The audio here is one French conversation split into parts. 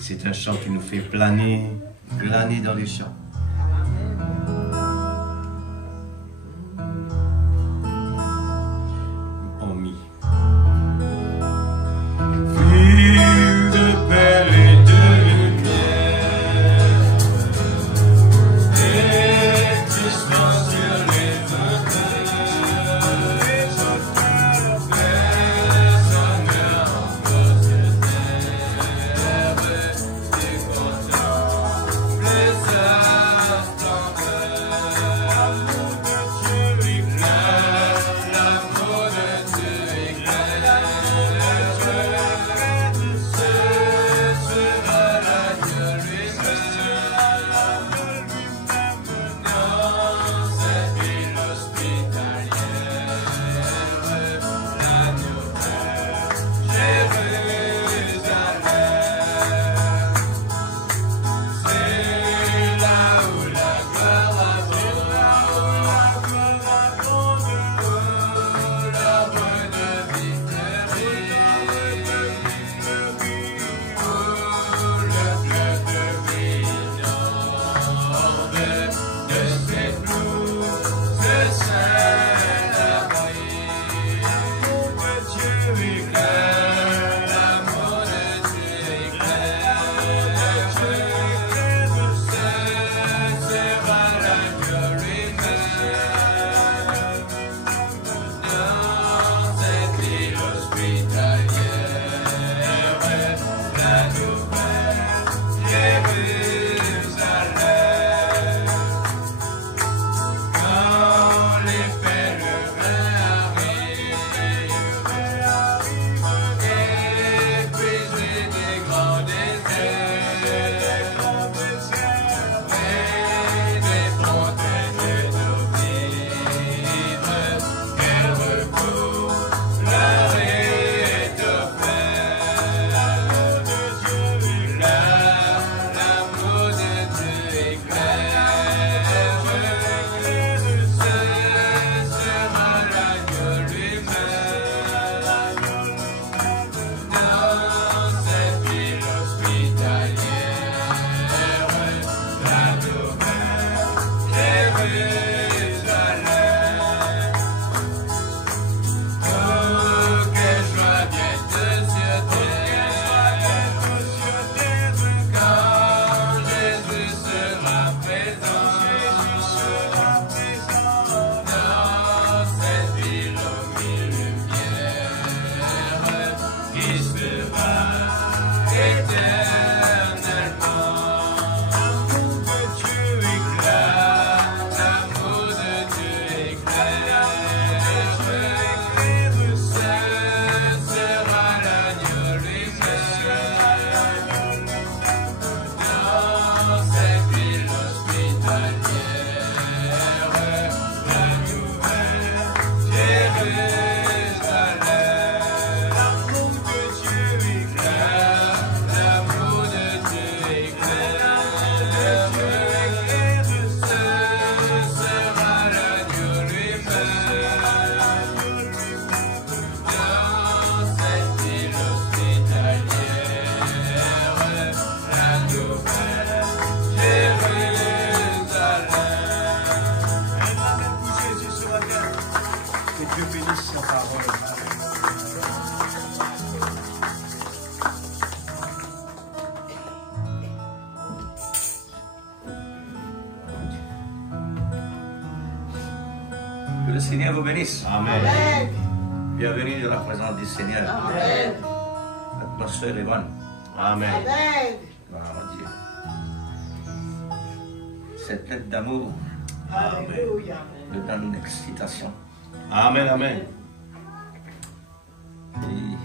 C'est un chant qui nous fait planer, glaner dans les champs. Que le Seigneur vous bénisse. Amen. Bienvenue dans la présence du Seigneur. Amen. L'atmosphère est bonne. Amen. Amen. Gloire à Dieu. C'est plein d'amour, Alléluia. de grande excitation. Amen, amen. Et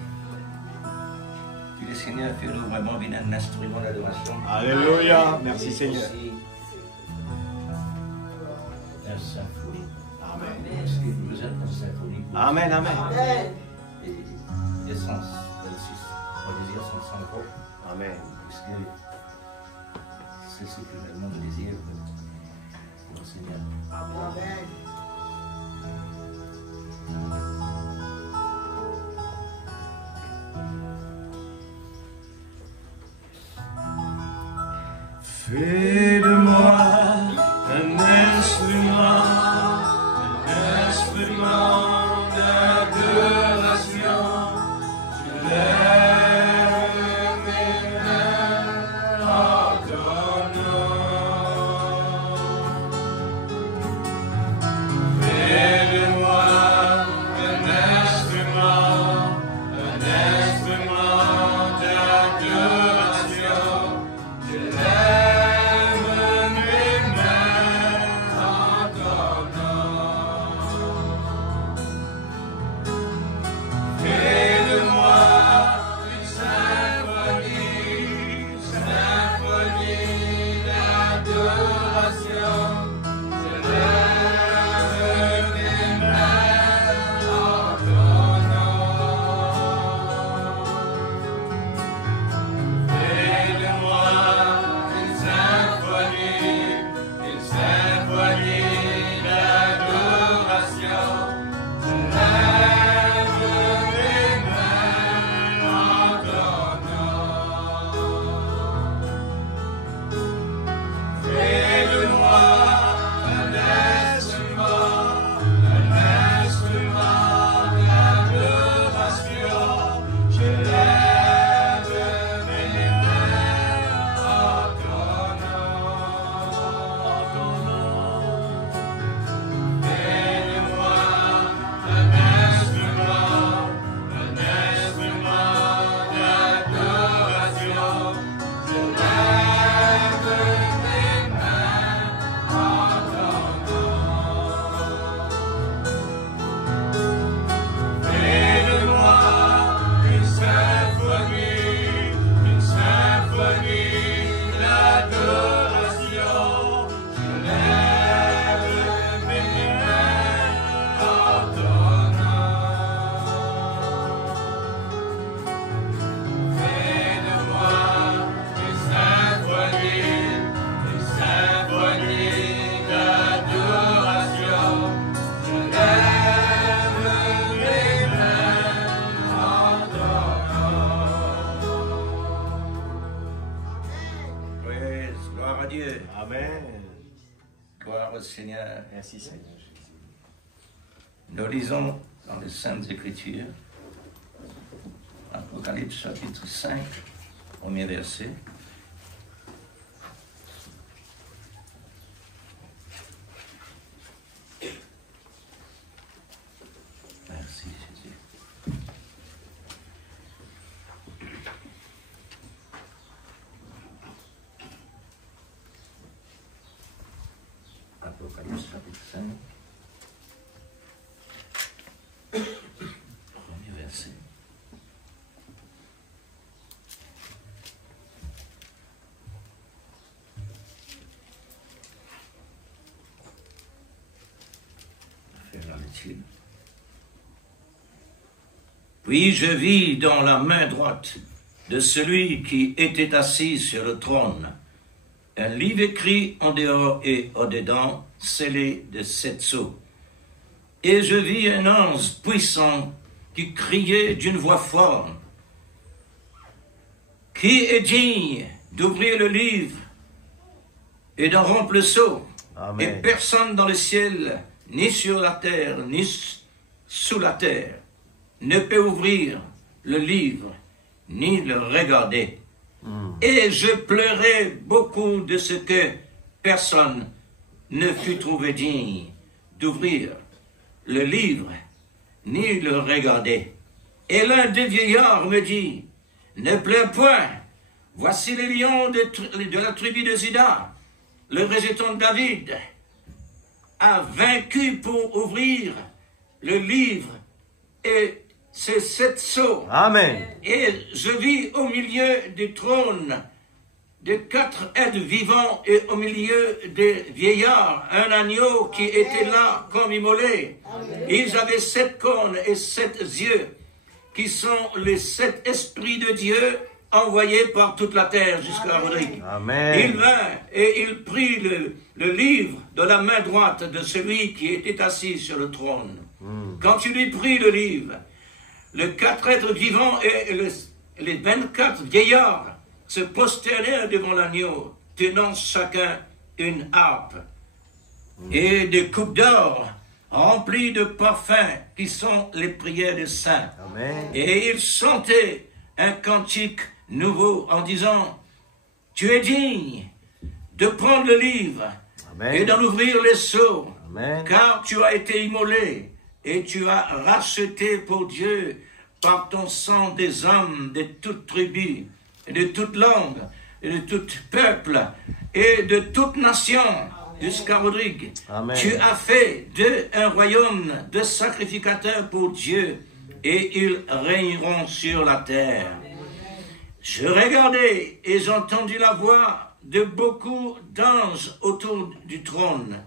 que le Seigneur fait nous vraiment un instrument d'adoration. Alléluia. Merci Seigneur. Aussi, un symphonie. Amen. Parce que vous êtes une symphonie. Amen, amen. Amen. Et l'essence, le désir sont sans gros. Amen. Parce que c'est ce que vraiment le désir pour le Seigneur. Amen. Fais de moi un instrument d'adoration. Je lève mes mains en ton nom. Fais de moi un instrument d'adoration. Je lève mes mains en ton nom. Fais de moi une symphonie d'adoration. Je lève mes mains en ton nom. Fais de moi une symphonie d'adoration. Je lève mes mains en ton nom. Fais de moi un instrument d'adoration. Je lève mes mains en ton nom. Fais de moi un instrument d'adoration. Je lève mes mains en ton nom. Fais de moi une symphonie d'adoration. Je lève mes mains en ton nom. Fais de moi une symphonie d'adoration. Je lève mes mains en ton nom. Praise, gloire à Dieu. Amen. Gloire au Seigneur. Merci Seigneur Jésus. Nous lisons dans les Saintes Écritures, Apocalypse chapitre 5, premier verset. Merci Jésus. Apocalypse chapitre 5. Premier verset. Faire la lecture. Puis je vis dans la main droite de celui qui était assis sur le trône un livre écrit en dehors et au dedans, scellé de 7 sceaux. Et je vis un ange puissant qui criait d'une voix forte: Qui est digne d'ouvrir le livre et d'en rompre le sceau? Amen. Et personne dans le ciel, ni sur la terre, ni sous la terre, ne peut ouvrir le livre, ni le regarder. Et je pleurais beaucoup de ce que personne ne fut trouvé digne d'ouvrir le livre, ni le regarder. Et l'un des vieillards me dit: Ne pleure point, voici les lions de la tribu de Juda, le rejeton de David, a vaincu pour ouvrir le livre et ses 7 sceaux. Amen. Et je vis au milieu du trône de 4 êtres vivants et au milieu des vieillards un agneau qui était là comme immolé. Ils avaient 7 cornes et 7 yeux, qui sont les 7 esprits de Dieu envoyés par toute la terre jusqu'à Rodrigue. Amen. Il vint et il prit le livre de la main droite de celui qui était assis sur le trône. Quand il lui prit le livre, les 4 êtres vivants et les 24 vieillards se prosternèrent devant l'agneau tenant chacun une harpe et des coupes d'or remplies de parfums qui sont les prières des saints. Amen. Et ils chantaient un cantique nouveau en disant, tu es digne de prendre le livre Amen. et d'en ouvrir les sceaux, Amen. car tu as été immolé et tu as racheté pour Dieu par ton sang des hommes de toute tribu, et de toute langue, et de tout peuple, et de toute nation, jusqu'à Rodrigue. Amen. Tu as fait d'eux un royaume de sacrificateurs pour Dieu, et ils régneront sur la terre. Je regardais et j'entendis la voix de beaucoup d'anges autour du trône,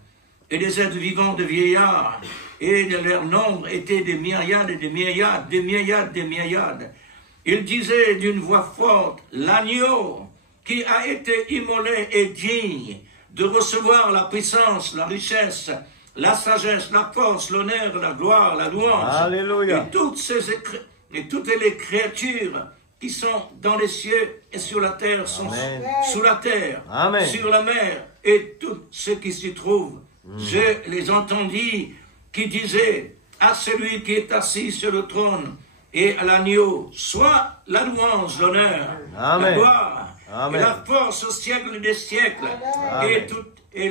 et des êtres vivants de vieillards, et de leur nombre était des myriades et des myriades, des myriades, des myriades. Ils disaient d'une voix forte, l'agneau qui a été immolé est digne de recevoir la puissance, la richesse, la sagesse, la force, l'honneur, la gloire, la louange. Alléluia. Et toutes les créatures qui sont dans les cieux et sur la terre sont Amen. sous la terre, Amen. sur la mer et tout ce qui s'y trouve. Je les entendis qui disaient à celui qui est assis sur le trône et à l'agneau, soit la louange, l'honneur, la Amen. gloire Amen. et la force au siècle des siècles. Amen. Et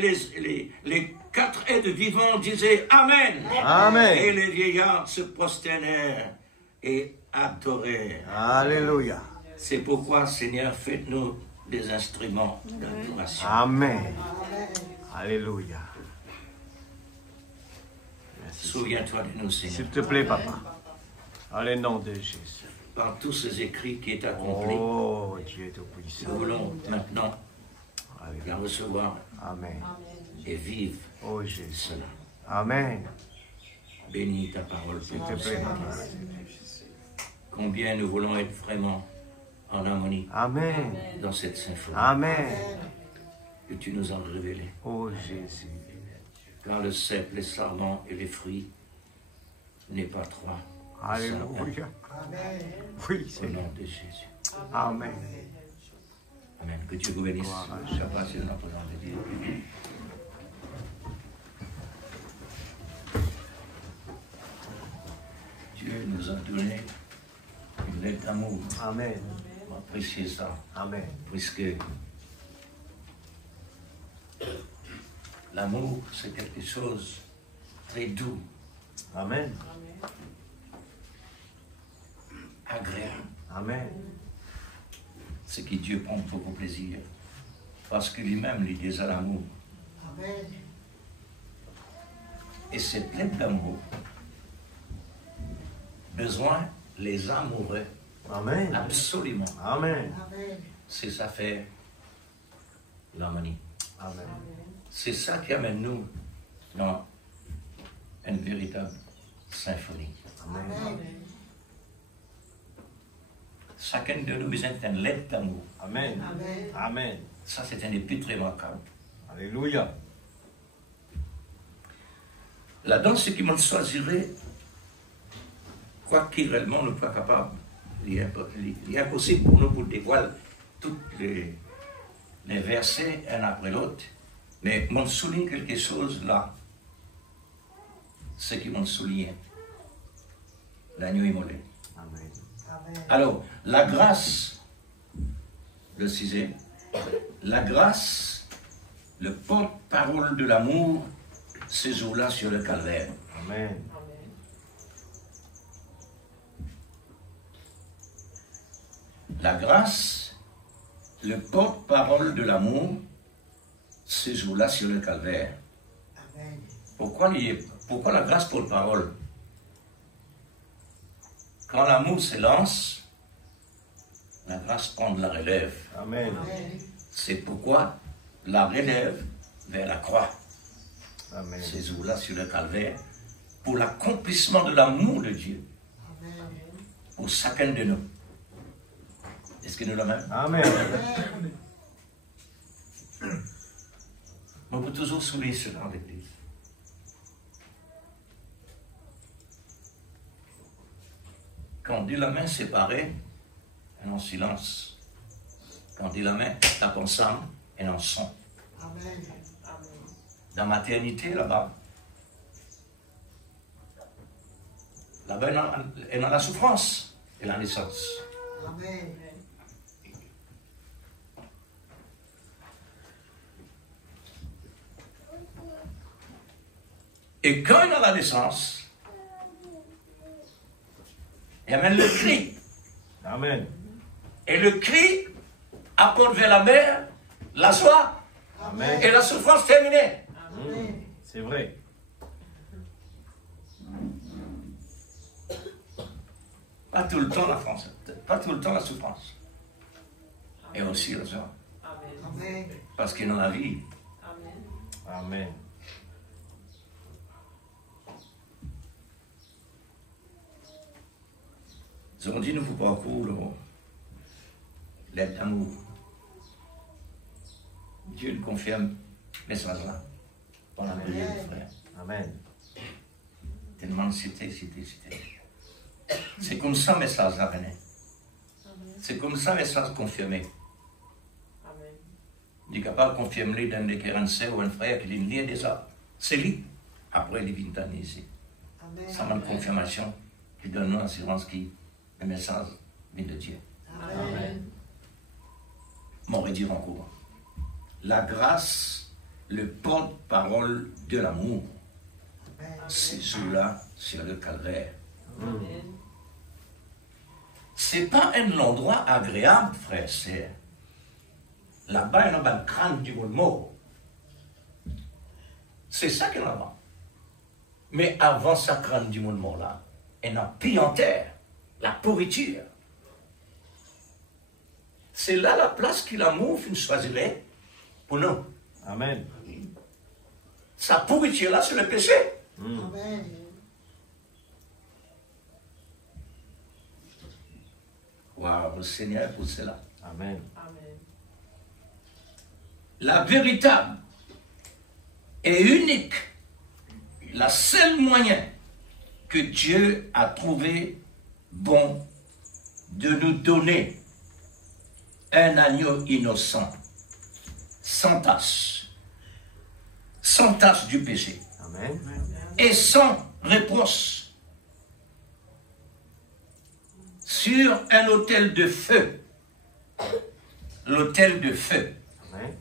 les quatre êtres vivants disaient Amen. Amen. Et les vieillards se prosternèrent et adorèrent. Alléluia. C'est pourquoi, Seigneur, faites-nous des instruments d'adoration. Amen. Alléluia. Merci. Souviens-toi de nous, Seigneur, S'il te plaît, papa. Dans le nom de Jésus. par tous ces écrits qui est accompli. Oh, Dieu est tout-puissant. Nous voulons maintenant Alléluia. la recevoir Amen. et vivre Oh, Jésus. cela. Amen. Bénis ta parole, S'il te Père. plaît, papa. Combien nous voulons être vraiment en harmonie Amen. dans cette symphonie Amen. que tu nous as révélée. Oh, Jésus. Car le cep, les sarments et les fruits n'est pas trois. Alléluia. Oui, Au Seigneur. nom de Jésus. Amen. Amen. Que Dieu vous bénisse. Gloire à Je passe dans la présence de Dieu. Dieu nous a donné une lettre d'amour. Amen. On va apprécier ça. Amen. Puisque l'amour, c'est quelque chose de très doux, Amen. agréable. Amen. Ce qui Dieu prend beaucoup plaisir. Parce que lui-même lui disait l'amour. Et cette lettre d'amour, besoin les amoureux, Amen. absolument, Amen. c'est ça faire l'harmonie. Amen. C'est ça qui amène nous dans une véritable symphonie. Amen. Chacun de nous besoin d'une lettre d'amour. Amen. Amen. Ça, c'est un épître remarquable. Alléluia. Là-dedans, ce qui m'en choisirait, quoi qu'il réellement ne soit capable, il est impossible pour nous pour dévoiler tous les versets un après l'autre, mais m'en souligne quelque chose là. Ce qui m'en souligne, l'agneau immolé. Amen. Alors, la grâce, le sixième, la grâce, le porte-parole de l'amour, ce jour-là sur le calvaire. Amen. La grâce, le porte-parole de l'amour, ce jour-là sur le calvaire. Pourquoi la grâce porte-parole? Quand l'amour s'élance, la grâce prend de la relève. Amen. C'est pourquoi la relève vers la croix, Amen. ces jours-là sur le calvaire, pour l'accomplissement de l'amour de Dieu, pour chacun de nous. Est-ce que nous l'avons? Amen. On peut toujours souligner cela en Église. Quand on dit la main séparée, en silence. Quand on dit la main tape ensemble, et en sang. Amen. Dans la maternité, là-bas, est dans la souffrance et la naissance. Amen. Et quand il a la naissance, il amène le cri. Amen. Et le cri apporte vers la mère la joie Amen. et la souffrance terminée. C'est vrai. Pas tout le temps la France, pas tout le temps la souffrance. Et aussi la joie. Amen. Parce que dans la vie, Amen. aujourd'hui nous vous parcourons l'aide d'amour. Dieu nous confirme ce message-là dans la prière du frère. Amen. Tellement cité. C'est comme ça le message là venait. C'est comme ça le message confirmé. Il est capable de confirmer dans des 45 ou un frère qui dit déjà. C'est lui. Après, il vient d'année ici. Amen. Ça m'a une confirmation qui donne une assurance qui le message vient de Dieu. Amen. M'aurait dit encore. La grâce, le porte-parole de l'amour, c'est celui-là sur le calvaire. C'est pas un endroit agréable, frère, c'est là-bas, il y a le crâne du monde mort. C'est ça qu'il y a là-bas. Mais avant ce crâne du monde mort là, il y a un pis en terre, la pourriture. C'est là la place que l'amour nous choisirait pour nous. Amen. Sa pourriture là, c'est le péché. Amen. Waouh, le Seigneur pour cela. Amen. La véritable et unique, la seule moyen que Dieu a trouvé bon de nous donner un agneau innocent, sans tache du péché, Amen. et sans reproche, sur un autel de feu, l'autel de feu. Amen.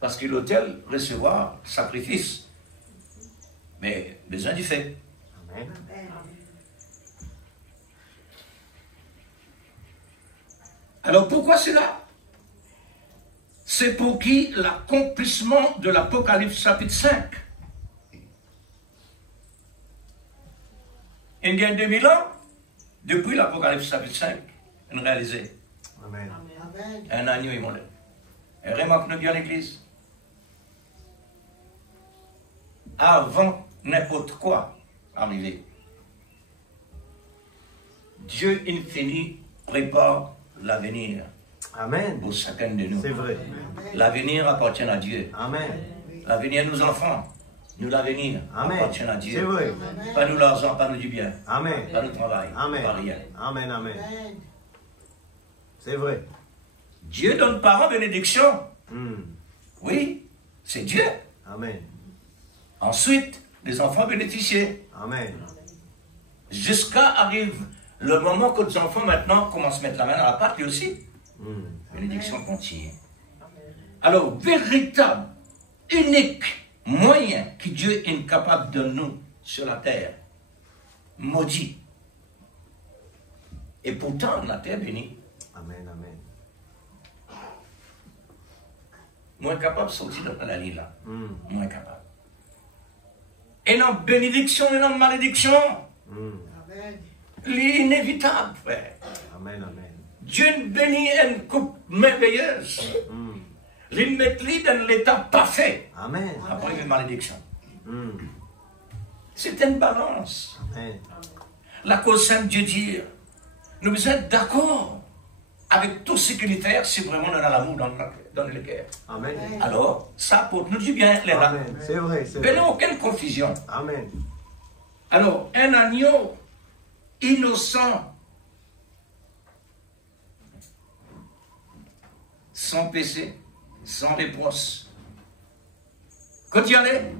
Parce que l'autel recevra sacrifice. Mais besoin du fait. Amen. Alors pourquoi cela? C'est pour qui l'accomplissement de l'Apocalypse chapitre 5. Il y a 2000 ans, depuis l'Apocalypse chapitre 5, on a réalisé Amen. Amen. un agneau immolé. Et remarque bien l'église. Avant n'importe quoi arriver, Dieu infini prépare l'avenir Amen. pour chacun de nous. C'est vrai. L'avenir appartient à Dieu. Amen. L'avenir nous enfants. Nous l'avenir Amen. appartient à C'est Dieu. vrai. Pas nous l'argent, pas nous du bien. Amen. Pas nous travail. Amen. Pas rien. Amen. Amen. Amen. C'est vrai. Dieu donne parole bénédiction. Hmm. Oui, c'est Dieu. Amen. Ensuite, les enfants bénéficient. Amen. Jusqu'à arrive le moment que les enfants maintenant commencent à mettre la main dans la pâte, lui aussi. Hmm. Bénédiction continue. Alors, véritable, unique moyen que Dieu est capable de nous sur la terre, maudit. Et pourtant, la terre bénie, Amen. Amen. moins capable de sortir de la ligne là. Hmm. Moins capable. Et non bénédiction et non malédiction, Hmm. Amen. l'inévitable, frère. Amen. Amen. Dieu bénit une coupe merveilleuse. Hmm. Il met dans l'état parfait. Amen. Après une malédiction. Hmm. C'est une balance. Amen. La cause simple Dieu dit, nous sommes d'accord avec tout ce qu'il fait si vraiment on a l'amour dans le cœur. Amen. Alors, ça pour nous du bien, les là. Amen. C'est vrai. C'est Mais vrai. non, aucune confusion. Amen. Alors, un agneau innocent, sans péché, sans réponse. Quand il y allait,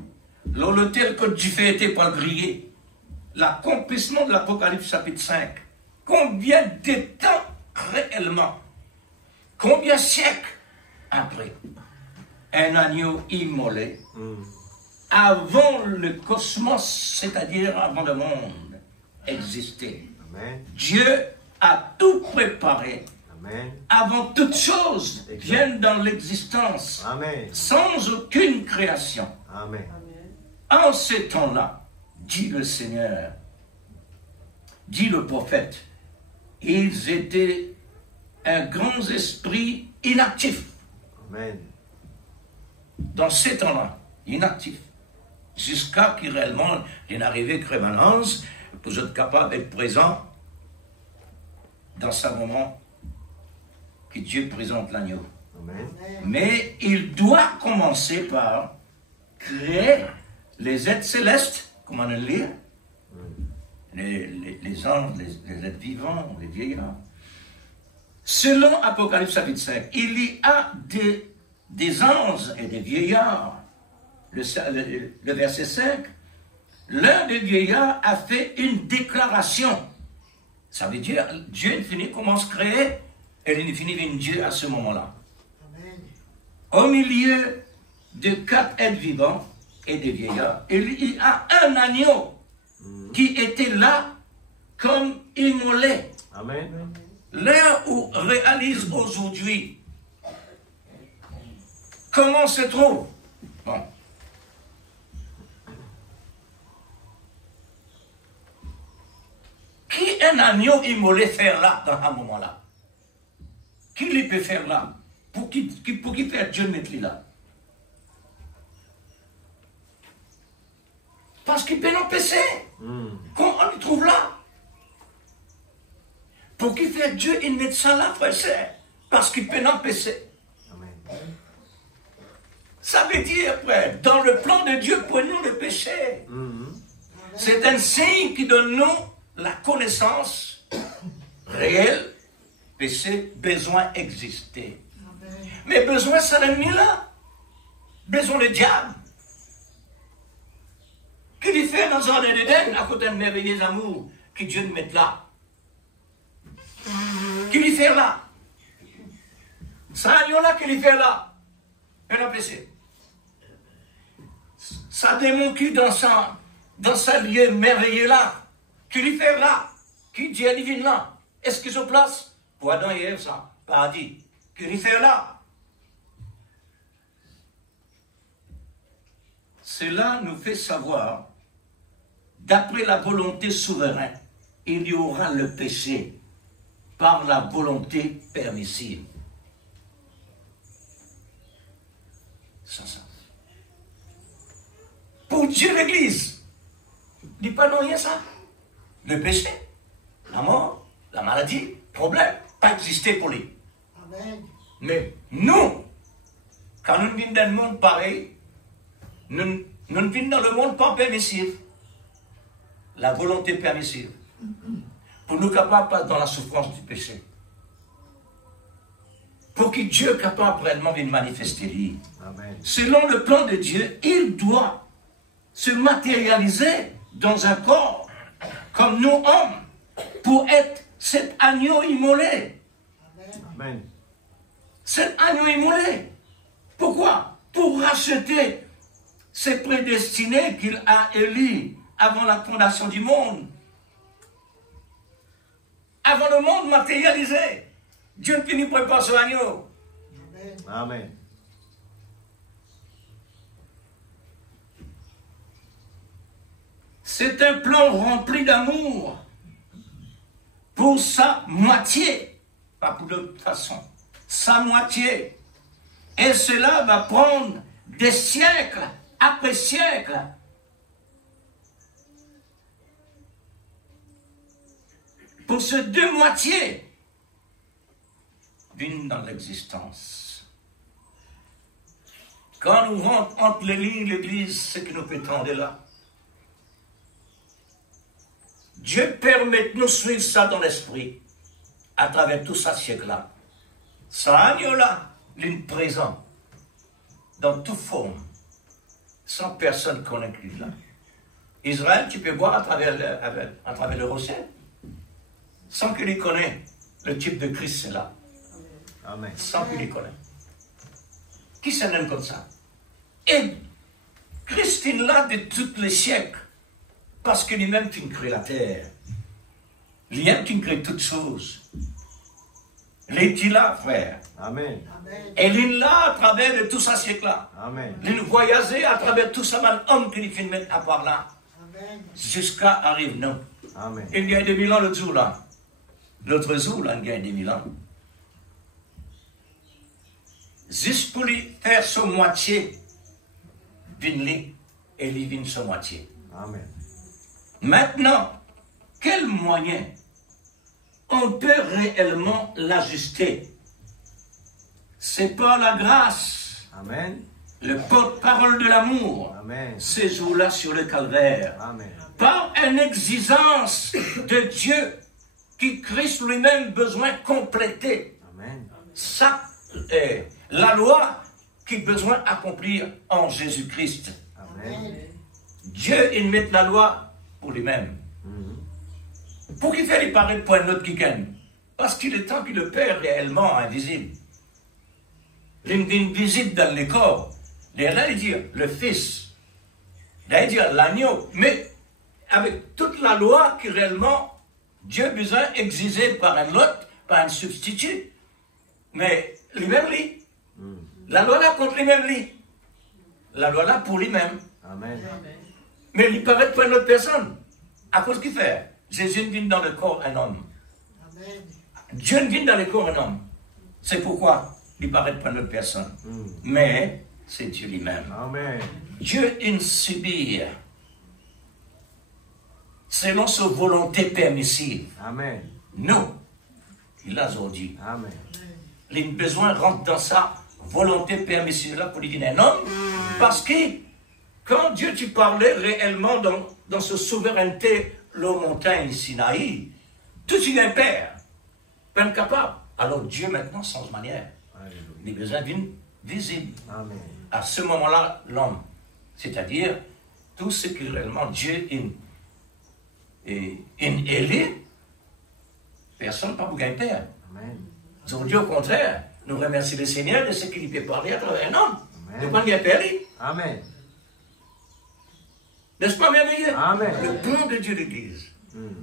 le tel que du fait était pas grillé, l'accomplissement de l'Apocalypse chapitre 5, combien de temps réellement, combien de siècles après, un agneau immolé, avant le cosmos, c'est-à-dire avant le monde, existait. Amen. Dieu a tout préparé Amen. avant toute chose vienne dans l'existence, Amen. sans aucune création. Amen. En ces temps-là, dit le Seigneur, dit le prophète, ils étaient un grand esprit inactif. Amen. Dans ces temps-là, inactif. Jusqu'à qu'il réellement il est arrivé que rémanence, vous êtes capable d'être présent dans ce moment que Dieu présente l'agneau. Amen. Mais il doit commencer par créer les êtres célestes, comment on le lit, les anges, les êtres vivants, les vieillards. Selon Apocalypse chapitre 5, il y a des anges et des vieillards. Le verset 5, l'un des vieillards a fait une déclaration. Ça veut dire, Dieu infini commence à créer, et l'infini vient Dieu à ce moment-là. Amen. Au milieu de 4 êtres vivants et des vieillards, il y a un agneau qui était là comme immolé. Amen. L'heure où réalise aujourd'hui, comment se trouve? Bon. Qui un agneau immolé faire là, dans un moment-là? Qui lui peut faire là? Pour qui faire Dieu mettre lui là? Parce qu'il peut l'empêcher. Quand on le trouve là? Pour qui faire Dieu, il met ça là, frère, c'est parce qu'il peut l'empêcher. Amen. Ça veut dire, frère, dans le plan de Dieu pour nous le péché, c'est un signe qui donne nous la connaissance réelle, péché, besoin exister. Mais besoin, c'est l'ennemi là. Besoin le diable. Qu'il y fait dans un jardin d'Éden, à côté de merveilleux amour, que Dieu nous mette là. Qu'il y fait là. Ça agneau là qu'il y fait là. Un péché. Ça démon qui dans sa lieu merveilleux là. Qu'il y fait là. Qui Dieu divine là. Est-ce qu'ils ont place? Pour Adam et Ève, ça. Paradis. Qu'il y fait là. Cela nous fait savoir, d'après la volonté souveraine, il y aura le péché par la volonté permissive. Ça. Pour Dieu, l'Église, dit pas non, rien ça. Le péché, la mort, la maladie, problème, pas existé pour lui. Amen. Mais nous, quand nous venons dans le monde pareil, nous venons dans le monde pas permissif. La volonté permissive. Pour nous capables pas dans la souffrance du péché. Pour que Dieu capable réellement de manifester lui. Amen. Selon le plan de Dieu, il doit se matérialiser dans un corps comme nous hommes pour être cet agneau immolé. Amen. Cet agneau immolé. Pourquoi? Pour racheter ces prédestinés qu'il a élus avant la fondation du monde. Avant le monde matérialisé. Dieu ne finit pas son agneau. Amen. Amen. C'est un plan rempli d'amour pour sa moitié, pas pour d'autres façons, sa moitié. Et cela va prendre des siècles après siècles. Pour ces deux moitiés viennent dans l'existence. Quand nous rentrons entre les lignes, l'Église, ce qui nous fait tendre là. Dieu permet de nous suivre ça dans l'esprit, à travers tout ça siècle-là. Ça agneau-là, l'une présent, dans toute forme, sans personne convaincue là. Israël, tu peux voir à travers le rocher, sans qu'il y connaisse le type de Christ, c'est là. Amen. Sans qu'il y connaisse. Qui s'en aime comme ça? Et Christ est là de tous les siècles, parce que lui-même qui crée la terre. Lui-même qui crée toutes choses. Il est là, frère. Amen. Et il est là à travers de tout ce siècle-là. Amen. Il voyageait à travers tout ce même homme qui finit mettre à part là. Jusqu'à arrive nous. Amen. Il y a 2000 ans l'autre jour là. L'autre jour là, il y a 2000 ans. Juste pour lui faire son moitié, et il vient son moitié. Amen. Maintenant, quel moyen on peut réellement l'ajuster? C'est par la grâce, Amen. le porte-parole de l'amour, Amen. ces jours-là sur le calvaire, Amen. par une exigence de Dieu qui Christ lui-même besoin compléter. Amen. Ça, la loi qui besoin accomplir en Jésus-Christ. Amen. Dieu, il met la loi pour lui-même. Pour qu'il fasse paraître pour un autre qui gagne. Parce qu'il est temps que le Père réellement invisible. L'invisible dans les corps. Là, il dit le Fils. Là, il dit l'agneau. Mais avec toute la loi qui réellement, Dieu a besoin d'exiger par un autre, par un substitut. Mais lui-même, lui. La loi là contre lui-même, lui. La loi là pour lui-même. Amen. Mais il paraît pour une autre personne. À cause qu'il fait. Jésus vient dans le corps un homme. Dieu vient dans le corps un homme. C'est pourquoi il paraît pour une autre personne. Mais c'est Dieu lui-même. Amen. Dieu il subit selon sa volonté permissive. Amen. Nous, il a aujourd'hui. Amen. Il a besoin de rentrer dans sa volonté permissive là pour lui dire un homme. Parce que quand Dieu tu parlais réellement dans sa souveraineté, la montagne Sinaï, tout il est un père, pas incapable. Alors Dieu maintenant change manière. Alléluia. Il a besoin d'une visible. Amen. À ce moment-là, l'homme, c'est-à-dire tout ce que réellement Dieu élit, personne pas pour gagner père. Amen. Aujourd'hui, au contraire, nous remercions le Seigneur de ce qu'il peut parler à travers un homme. Amen. De quoi il a perdu. Amen. N'est-ce pas merveilleux? Amen. Le don de Dieu l'Église,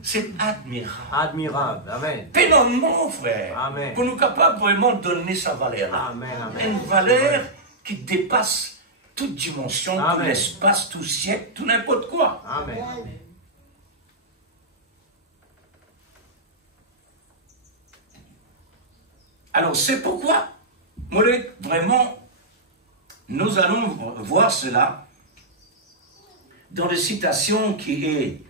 c'est admirable. Admirable. Amen. Pénons, mon frère, Amen. pour nous capables vraiment de donner sa valeur. Amen. Amen. Une valeur qui dépasse toute dimension, tout Amen. l'espace, tout siècle, tout n'importe quoi. Amen. Alors c'est pourquoi, moi, vraiment, nous allons voir cela dans les citations qui est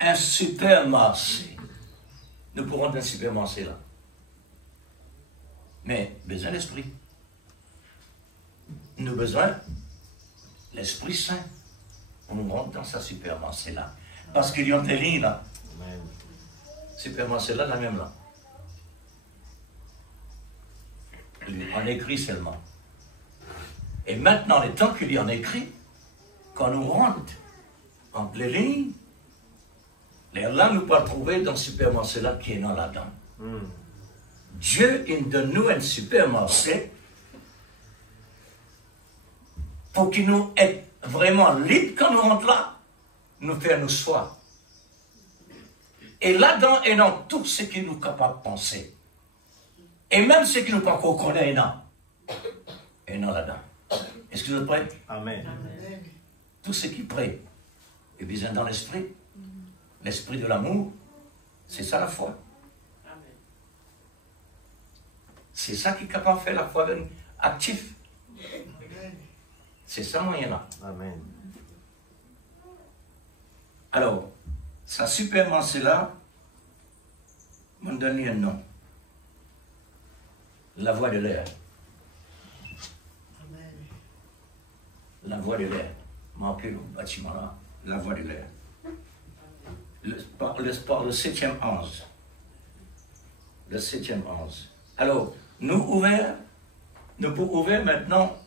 un supermarché. Nous pourrons d'un supermarché là. Mais besoin d'esprit. Nous avons besoin l'Esprit Saint pour nous rendre dans sa supermarché là. Parce qu'il y a des lignes là. Amen. Supermarché là, la même là. On écrit seulement. Et maintenant, le temps qu'il y en écrit, quand nous rentre entre les lignes, là, nous pouvons trouver dans le supermarché là qui est dans là-dedans. Dieu, il donne nous un supermarché pour qu'il nous ait vraiment libres quand nous rentrons là, nous faire nos choix. Et là-dedans, et dans tout ce qui nous est capable de penser. Et même ce qui nous pas encore connaît, et non là-dedans. Est-ce que vous êtes prêts? Amen. Tout ce qui prie est besoin dans l'esprit. L'esprit de l'amour, c'est ça la foi. C'est ça qui est capable de faire la foi active. C'est ça moyen-là. Amen. Alors, ça superment cela, on donne un nom. La voie de l'air. La voie de l'air. Marquez le bâtiment là. La voie de l'air. Le 7e ange. Le 7e ange. Alors, nous pouvons ouvrir maintenant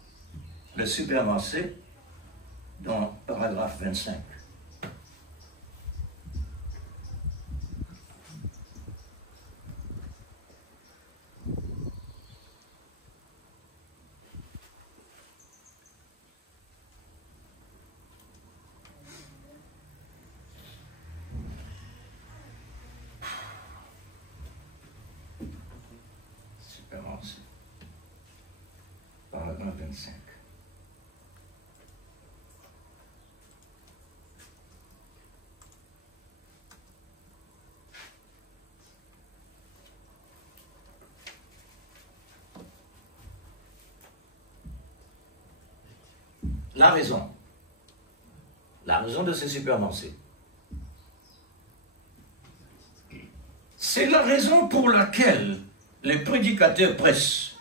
le supermarché dans paragraphe 25. Supermarché. Paragraphe 25. La raison de ces supermarchés. C'est la raison pour laquelle les prédicateurs prêchent.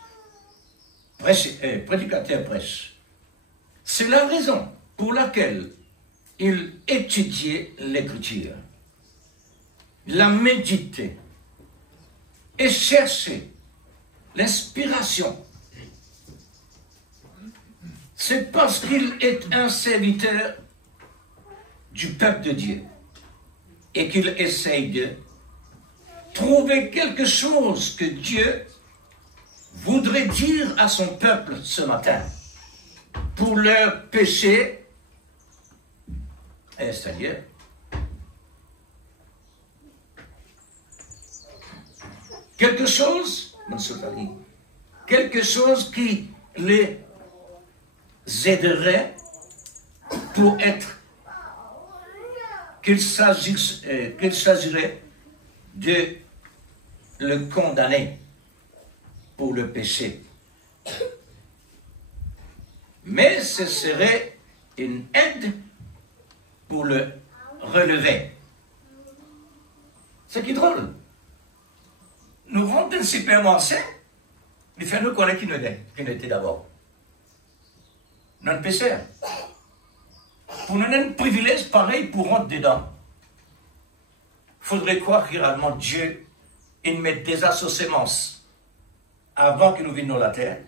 C'est la raison pour laquelle ils étudiaient l'écriture, la méditaient et cherchaient l'inspiration. C'est parce qu'il est un serviteur du peuple de Dieu et qu'il essaye de trouver quelque chose que Dieu voudrait dire à son peuple ce matin pour leur péché, c'est-à-dire quelque chose qui les aiderait pour être, qu'il s'agirait de le condamner pour le péché. Mais ce serait une aide pour le relever. C'est qui est drôle. Nous rentrons dans le supermarché, mais fait nous connaître qui nous était d'abord. Notre pécheur. Pour nous donner un privilège pareil pour rentrer dedans. Il faudrait croire que réellement Dieu, il met déjà sa sémence avant que nous venions la terre.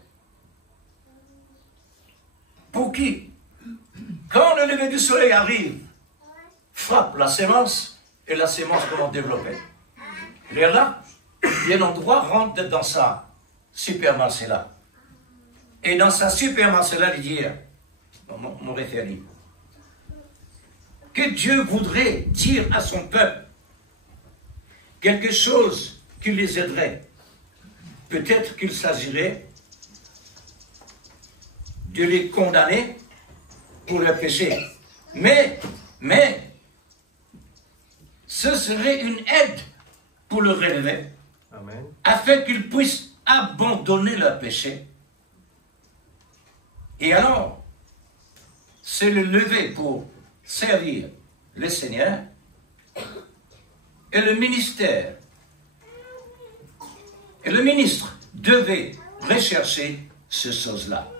Pour qui, quand le lever du soleil arrive, frappe la sémence et la sémence comment développer. Et là, il y a un endroit rentre dans sa supermarché là. Et dans sa supermarché là, il dit, mon référé, que Dieu voudrait dire à son peuple quelque chose qui les aiderait. Peut-être qu'il s'agirait de les condamner pour leur péché. Mais, ce serait une aide pour le relever, Amen. afin qu'ils puissent abandonner leur péché. Et alors, c'est le lever pour servir le Seigneur et le ministère. Et le ministre devait rechercher ces choses-là.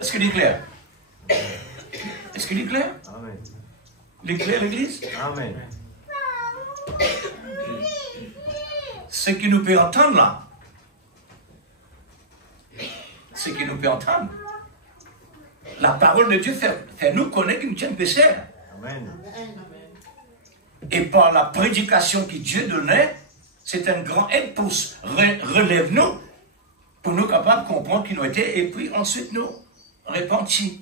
Est-ce qu'il est clair? Est-ce qu'il est clair? Amen. Il est clair, l'Église? Amen. Ce qui nous peut entendre là, ce qui nous peut entendre, la parole de Dieu fait nous connaître qu'il nous tient pécheurs. Amen. Et par la prédication que Dieu donnait, c'est un grand aide pour relève nous, pour nous capables de comprendre qui nous étaient, et puis ensuite nous repentir.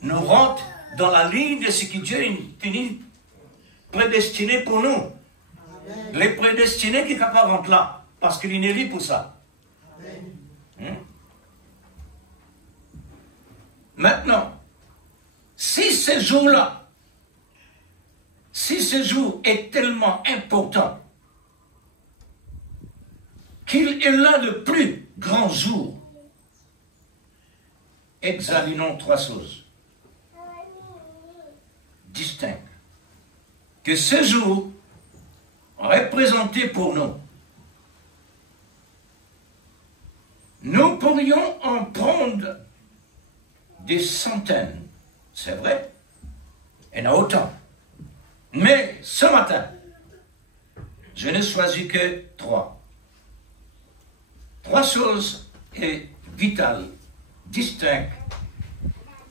Nous rentrons dans la ligne de ce que Dieu a prédestiné pour nous. Les prédestinés qui sont capables de rentrer là, parce qu'il est né pour ça. Maintenant, si ce jour-là, si ce jour est tellement important qu'il est là le plus grand jour, examinons trois choses distinctes. Que ce jour, représenté pour nous, nous pourrions en prendre des centaines, c'est vrai, il y en a autant. Mais ce matin, je n'ai choisi que trois. Trois choses vitales distincts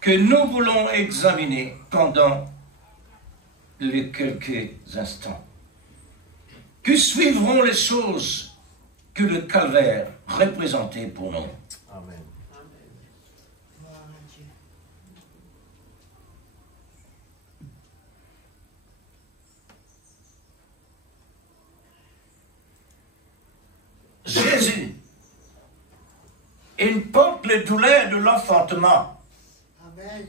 que nous voulons examiner pendant les quelques instants. Que suivront les choses que le calvaire représentait pour nous. Amen. Gloire à Dieu. Jésus, il porte les douleurs de l'enfantement. Amen.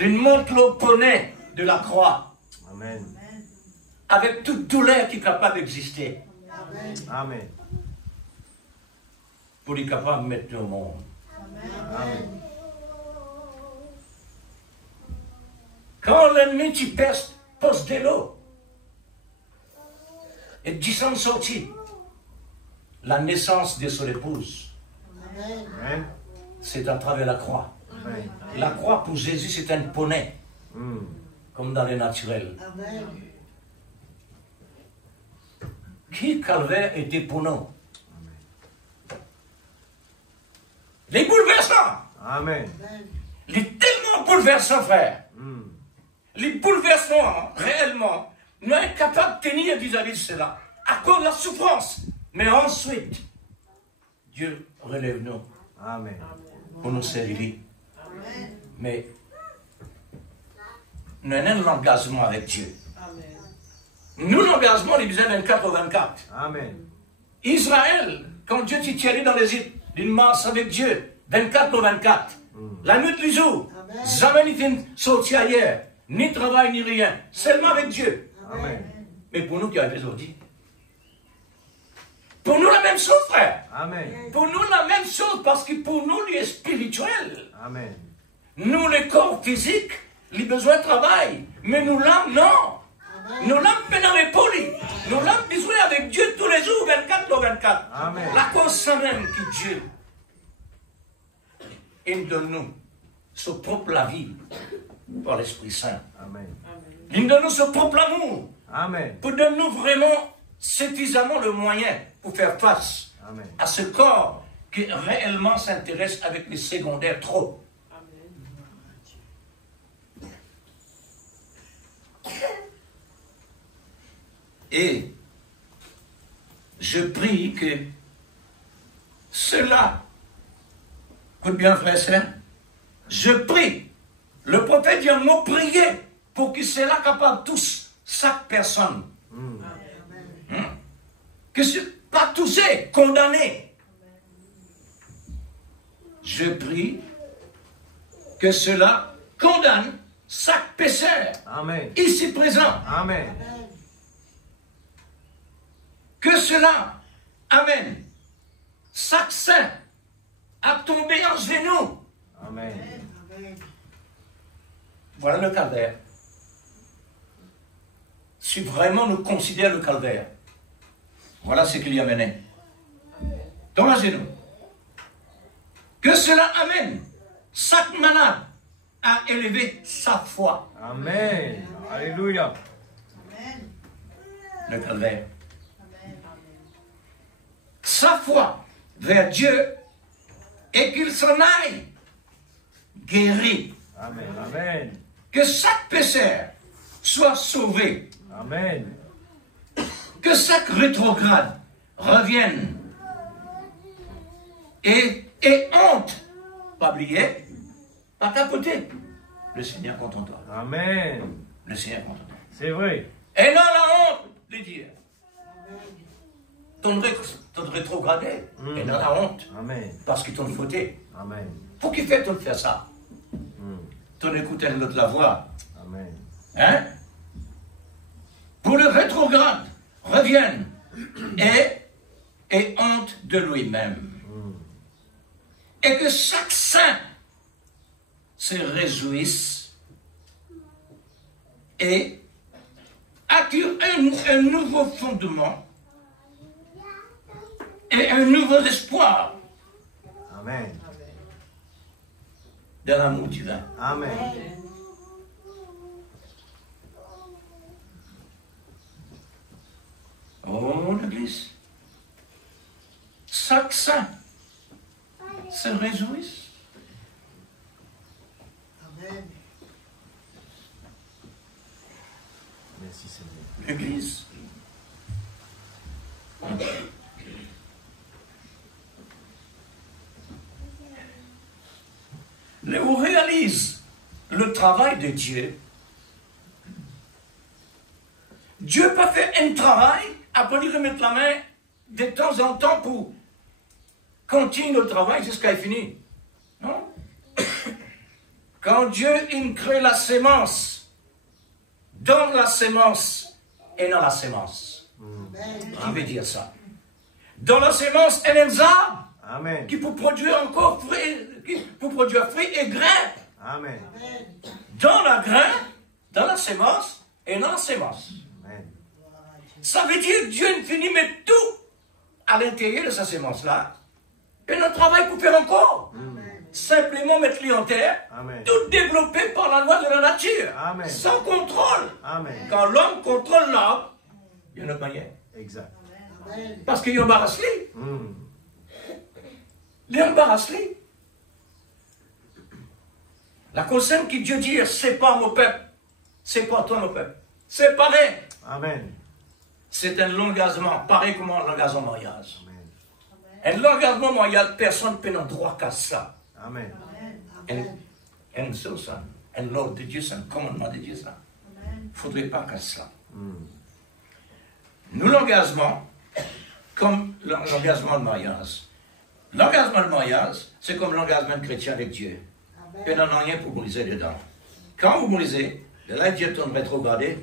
Il montre le poney de la croix, Amen. avec toute douleur qui est capable d'exister, Amen. Amen. pour être capable de mettre au monde. Amen. Quand l'ennemi t'y pose de l'eau, et descend sorti, la naissance de son épouse, Amen. Amen. c'est à travers la croix. Amen. La croix pour Jésus, c'est un poney, Mm. comme dans le naturel. Amen. Qui calvaire était pour nous? Les bouleversants, Amen. Amen. les tellement bouleversants, frère. Mm. Les bouleversements, réellement, nous sommes capables de tenir vis-à-vis de cela, à cause de la souffrance. Mais ensuite, Dieu relève-nous Amen. pour nous servir. Mais nous avons un engagement avec Dieu. Nous, l'engagement, il disait 24 au 24. Amen. Israël, quand Dieu t'y tirait dans l'Égypte, il marche avec Dieu, 24 au 24. La nuit, le jour, Amen. jamais il ne sorti ailleurs, ni travail, ni rien, seulement avec Dieu. Amen. Mais pour nous qui avons aujourd'hui, pour nous la même chose, frère. Amen. Pour nous la même chose, parce que pour nous, il est spirituel. Amen. Nous, le corps physique, les besoins de travail. Mais nous, l'âme, non. Nous, l'âme, pénale poli. Nous, l'âme, besoin avec Dieu tous les jours, 24 au 24. Amen. La cause, c'est même que Dieu, il donne nous son propre la vie par l'Esprit Saint. Amen. Il donne nous son propre amour Amen. pour donner nous vraiment suffisamment le moyen pour faire face Amen. à ce corps qui réellement s'intéresse avec les secondaires trop. Et je prie que cela, écoute bien frère, sœur, je prie, le prophète dit un mot, prier pour que cela capable tous, chaque personne, que ce pas touché, condamné. Je prie que cela condamne chaque pécheur Amen. ici présent. Amen. Que cela amène chaque saint à tomber en genoux. Amen. Amen. Voilà le calvaire. Si vraiment nous considérons le calvaire, voilà ce qu'il y a mené. Dans la genou. Que cela amène chaque malade à élever sa foi. Amen. Alléluia. Le calvaire. Sa foi vers Dieu et qu'il s'en aille guéri. Amen. Amen. Que chaque pécheur soit sauvé. Amen. Que chaque rétrograde revienne. Et honte, pas oublier, pas tapoter. Le Seigneur content toi. Amen. Le Seigneur content toi. C'est vrai. Et non la honte de dire. Ton rétrogradé, et non la honte. Amen. Parce qu'ils t'ont fauté. Amen. Pour qui fait-on faire ça? T'en écoutes un autre la voix. Amen. Hein? Pour le rétrograde, revienne et honte de lui-même. Et que chaque saint se réjouisse et attire un nouveau fondement et un nouveau espoir Amen. dans l'amour divin. Amen. Oh, l'Église, chaque saint se réjouisse Amen. Merci Seigneur. L'Église. On réalise le travail de Dieu. Dieu peut faire un travail, après lui remettre la main de temps en temps pour continuer le travail jusqu'à fini. Non? Quand Dieu il crée la sémence, dans la sémence et dans la sémence. Amen. Qui veut dire ça? Dans la sémence, elle est un arbre Amen. qui peut produire encore fruit, qui peut produire fruit et grain. Amen. Amen. Dans la grain, dans la sémence et dans la sémence. Amen. Ça veut dire que Dieu finit met tout à l'intérieur de sa sémence-là. Et notre travail pour faire encore. Simplement mettre les en terre, Amen. tout développé par la loi de la nature. Amen. Sans contrôle. Amen. Quand l'homme contrôle l'arbre, il y a une autre manière. Exact. Amen. Parce qu'il embarrasse lui. Mm. Il embarrasse lui. La consigne que Dieu dit, c'est pas mon peuple. C'est pas toi, mon peuple. C'est pareil. Amen. C'est un engagement, pareil comme un engagement mariage. Amen. Un engagement mariage, personne ne peut avoir droit qu'à ça. Amen. Amen. Un seul ça, un ordre de Dieu, c'est un commandement de Dieu, ça. Il ne faudrait pas qu'à ça. Mm. Nous, l'engagement, comme l'engagement de mariage. L'engagement de mariage, c'est comme l'engagement de chrétien avec Dieu. Il n'y en a rien pour briser dedans. Quand vous brisez, de là, Dieu tourne rétrogradé.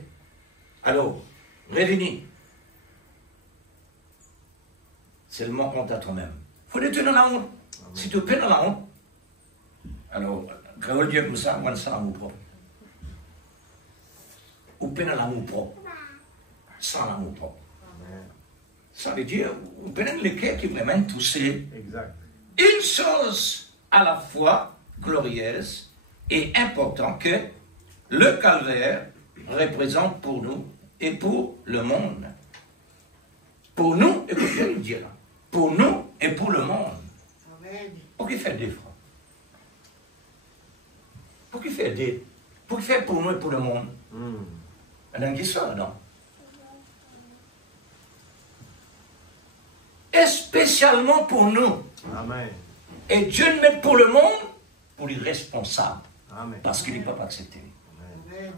Alors, revenez. C'est le manquant à toi-même. Il faut te dans la honte. Si tu peines dans la honte, alors, quand Dieu comme ça, on sans l'amour propre. Ou peine dans l'amour propre. Sans l'amour propre. Amen. Ça veut dire, vous prenez le cœur qui est vraiment touché. Exact. Une chose à la fois glorieuse et importante que le calvaire représente pour nous et pour le monde. Pour nous, et pour Dieu nous dira, pour nous et pour le monde. Amen. Pour qui fait des frères? Pour qui fait des? Pour qui fait pour nous et pour le monde? Mm. On qui ça, non? Et spécialement pour nous. Amen. Et Dieu ne met pour le monde, pour les responsables. Amen. Parce qu'il ne peut pas accepter. Amen.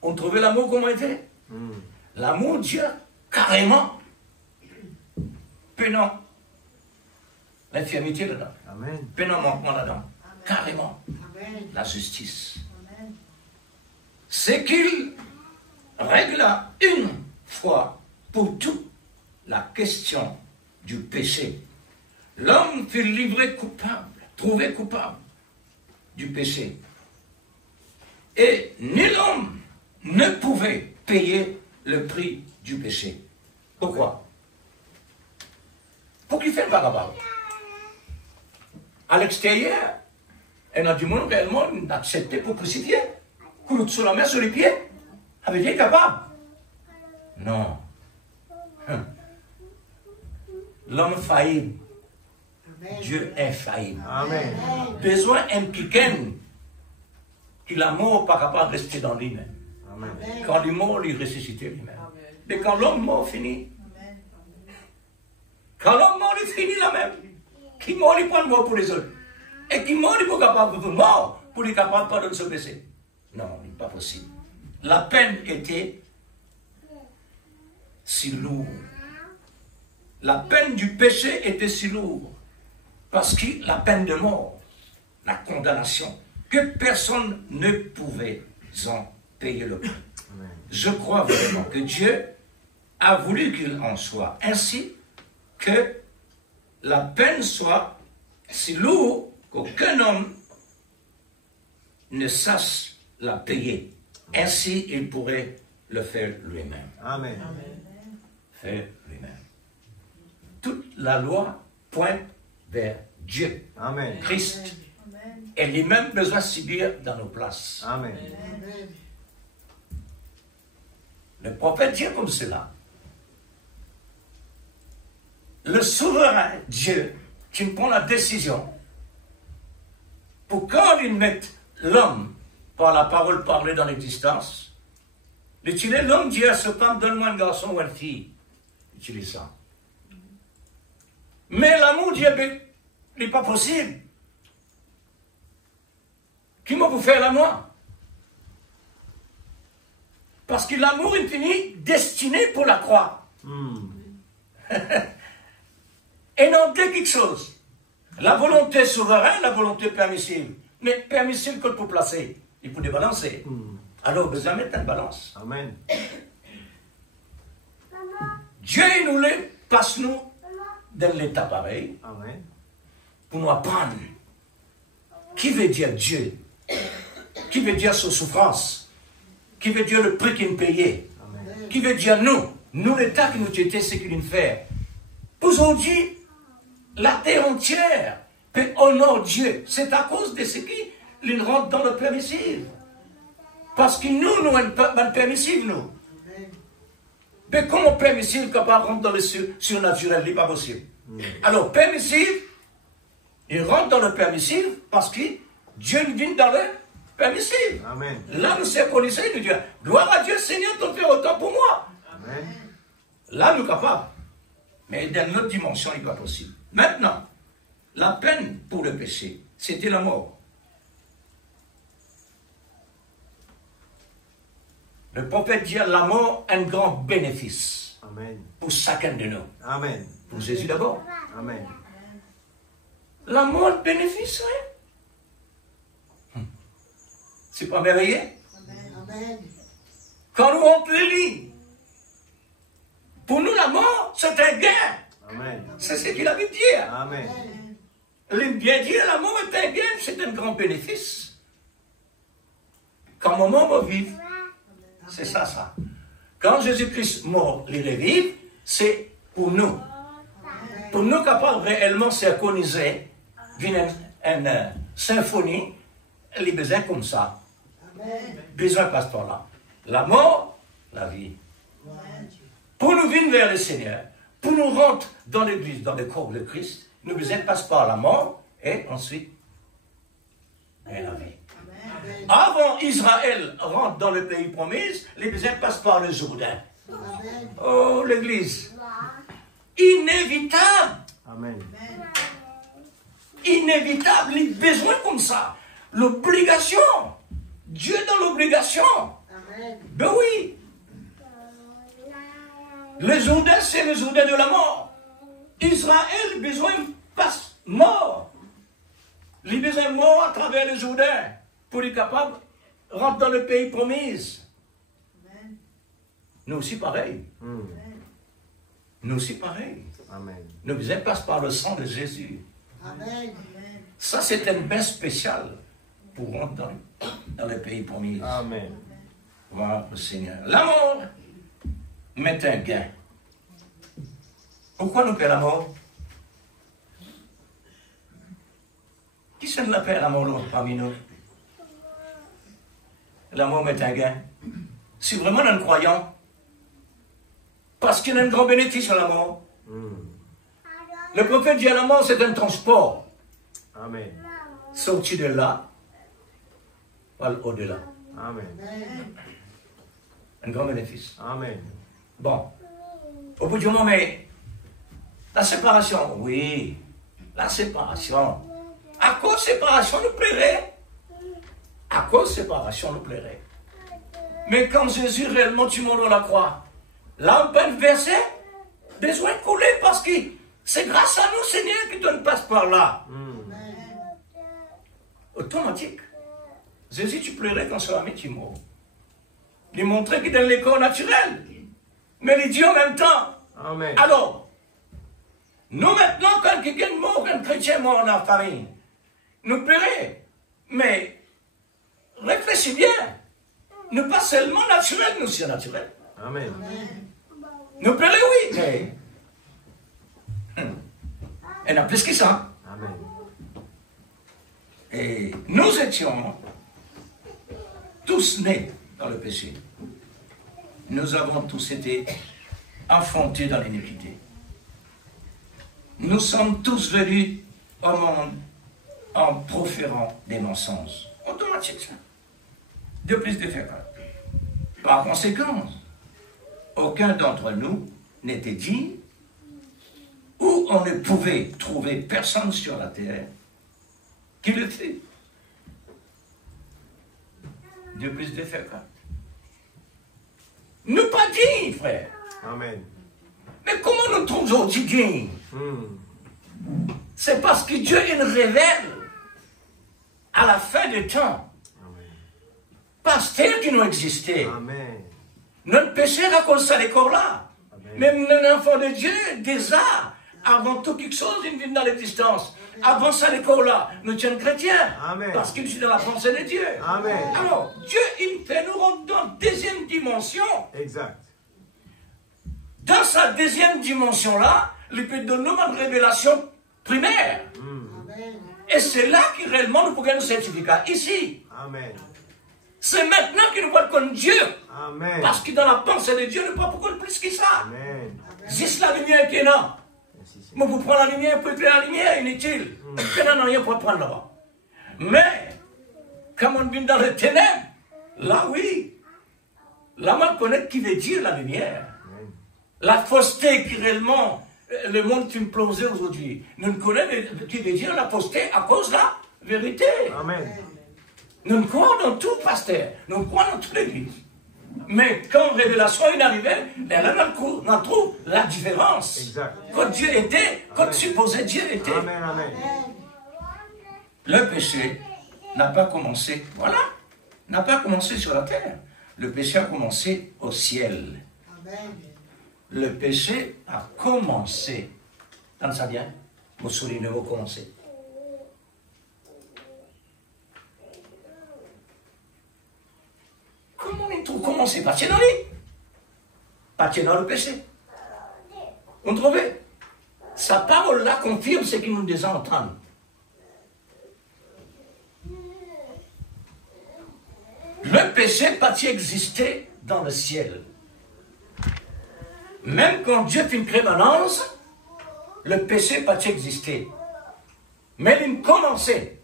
On trouvait l'amour comment il était? Mm. L'amour de Dieu, carrément, pénant l'infirmité dedans, Amen. pénant manquement là-dedans, carrément Amen. la justice. C'est qu'il régla une fois pour toutes la question du péché. L'homme fut livré coupable, trouvé coupable du péché. Et ni l'homme ne pouvait payer le prix du péché. Pourquoi? Pour qu'il fait le vagabond. À l'extérieur, il y a du monde réellement accepté pour crucifier. Couloute sur la main, sur les pieds. Avait été capable. Non. L'homme faillible. Amen. Dieu infaillible. Amen. Besoin un quelqu'un qui la mort pas capable de rester dans lui-même. Amen. Quand il mort, il ressuscite lui-même. Mais quand l'homme mort finit, quand l'homme mort, il finit la même. Qui mort, il prend le mort pour les autres. Et qui mort, il n'est pas capable de mort pour les capables pas de se blesser. Non, il n'est pas possible. La peine était si lourde. La peine du péché était si lourde. Parce que la peine de mort, la condamnation, que personne ne pouvait en payer le prix. Amen. Je crois vraiment que Dieu a voulu qu'il en soit ainsi, que la peine soit si lourde qu'aucun homme ne sache la payer. Ainsi, il pourrait le faire lui-même. Amen. Faire lui-même. Toute la loi pointe vers Dieu, Amen. Christ. Et lui-même besoin de subir dans nos places. Amen. Amen. Le prophète dit comme cela. Le souverain Dieu qui prend la décision pour quand ils mettent l'homme par la parole parlée dans l'existence, d'utiliser l'homme dit à ce femme, donne-moi un garçon ou une fille. Utilise ça. Mais l'amour Dieu n'est pas possible. Qui m'a vous faire l'amour? Parce que l'amour infini destiné pour la croix. Et non que quelque chose. La volonté souveraine, la volonté permissive. Mais permissive que pour placer. Il faut débalancer. Alors, besoin de mettre une balance. Amen. Dieu nous les passe nous dans l'état pareil. Amen. Pour nous apprendre. Qui veut dire Dieu? Qui veut dire sa souffrance? Qui veut dire le prix qu'il nous payait? Amen. Qui veut dire nous? Nous, l'état qui nous était, ce qu'il nous fait. Aujourd'hui, la terre entière peut honorer Dieu. C'est à cause de ce qu'il rentre dans le permissif. Parce que nous sommes permissifs, nous. Mais comment permissif capable de rentrer dans le surnaturel? Ce n'est pas possible. Alors, permissif, il rentre dans le permissif parce que Dieu vient dans le permissif. Amen. Là, nous sommes connus, nous disons, gloire à Dieu, Seigneur, tu fais autant pour moi. Amen. Là, nous sommes capables. Mais dans notre dimension, il n'est pas possible. Maintenant, la peine pour le péché, c'était la mort. Le prophète dit la mort un grand bénéfice Amen. pour chacun de nous. Amen. Pour Jésus d'abord. Amen. La mort bénéfice, c'est pas merveilleux? Amen. Quand nous on peut lire, pour nous la mort, c'est un gain. Amen. C'est ce qu'il a dit. Amen. Il vient dire la mort est un gain, c'est un grand bénéfice. Quand mon mort vive, c'est ça. Quand Jésus-Christ mort, il revive, c'est pour nous. Pour nous capables réellement synchroniser, une symphonie, les besoins comme ça. Besoin passe par là. La mort, la vie. Pour nous venir vers le Seigneur, pour nous rentrer dans l'église, dans le corps de Christ, nous besoin passe par la mort et ensuite et la vie. Avant Israël rentre dans le pays promis, les besoins passent par le Jourdain. Oh, l'église. Inévitable. Amen. Inévitable, les besoins comme ça. L'obligation. Dieu dans l'obligation. Ben oui. Le Jourdain, c'est le Jourdain de la mort. Israël, besoin passe mort. Les besoins morts à travers le Jourdain pour être capable de rentrer dans le pays promis. Nous aussi pareil. Nous aussi pareil. Amen. Nos besoins passent par le sang de Jésus. Amen. Ça, c'est un bien spécial pour rentrer dans le pays promis. Amen. Voir le Seigneur. La mort met un gain. Pourquoi nous perd la mort? Qui c'est la perd la mort parmi nous? La mort met un gain. C'est vraiment un croyant. Parce qu'il y a un grand bénéfice à la mort. Le prophète dit à la mort, c'est un transport. Amen. Sorti de là, au-delà. Amen. Un grand bénéfice. Amen. Bon. Au bout du moment, mais la séparation, oui. La séparation. À cause séparation nous plairait. À cause séparation nous plairait. Mais quand Jésus réellement tu montes dans la croix, là on peut verser, besoin de couler parce que c'est grâce à nous, Seigneur, qui donne passe par là. Automatique. Jésus, tu pleurais quand sur la tu mort. Il montrait qu'il donne les corps naturels. Mais il dit en même temps. Amen. Alors, nous maintenant, quand quelqu'un mort, quand un chrétien mort dans la famille, nous pleurons. Mais réfléchis bien. Nous pas seulement naturels, nous sommes naturels. Amen. Nous pleurons, oui, mais il y en a plus que ça. Amen. Et nous étions tous nés dans le péché. Nous avons tous été enfantés dans l'iniquité. Nous sommes tous venus au monde en proférant des mensonges. Automatique, ça. 2 plus 2 fait 4. Par conséquent, aucun d'entre nous n'était digne, ou on ne pouvait trouver personne sur la terre qui le fait. 2 plus 2 fait 4. Nous pas dignes, frère. Amen. Mais comment nous trouvons aujourd'hui dignes? C'est parce que Dieu il nous révèle à la fin du temps. Parce qu'il nous existait. Amen. Notre péché à cause de cette école-là. Même un enfant de Dieu, déjà, avant toute quelque chose, il vit dans l'existence. Avant cette école-là, nous sommes chrétiens. Amen. Parce qu'il est dans la pensée de Dieu. Amen. Alors, Dieu, il fait nous rentrer dans la deuxième dimension. Exact. Dans sa deuxième dimension-là, il peut donner une révélation primaire. Amen. Et c'est là que réellement nous pouvons nous certificat. Ici. Amen. C'est maintenant que nous voyons comme Dieu. Amen. Parce que dans la pensée de Dieu, nous ne pouvons pas comprendre plus que ça. Amen. Juste la lumière qui est là. Merci, Seigneur. Mais vous prenez la lumière pour éclairer la lumière, inutile. Il n'y a rien pour prendre là-bas. Mais, quand on vient dans les ténèbres, là oui, là on connaît qui veut dire la lumière. Amen. La fausseté qui réellement, le monde qui me plongeait aujourd'hui, nous ne connaissons qui veut dire la fausseté à cause de la vérité. Amen. Nous croyons dans tout, pasteur. Nous croyons dans toute l'église. Mais quand révélation est arrivée, là, on trouve la différence. Exact. Quand Dieu était, quand supposé Dieu était. Amen. Amen. Le péché n'a pas commencé, voilà, n'a pas commencé sur la terre. Le péché a commencé au ciel. Amen. Le péché a commencé. Quand ça vient, vous soulignez le mot commencer. Comment on trouve commencer? Pas dans lui. Pas dans le péché. Vous trouvez? Sa parole-là confirme ce qu'il nous déjà entendre. Le péché pas-il exister dans le ciel. Même quand Dieu fait une crémence, le péché pas-il exister. Mais il commençait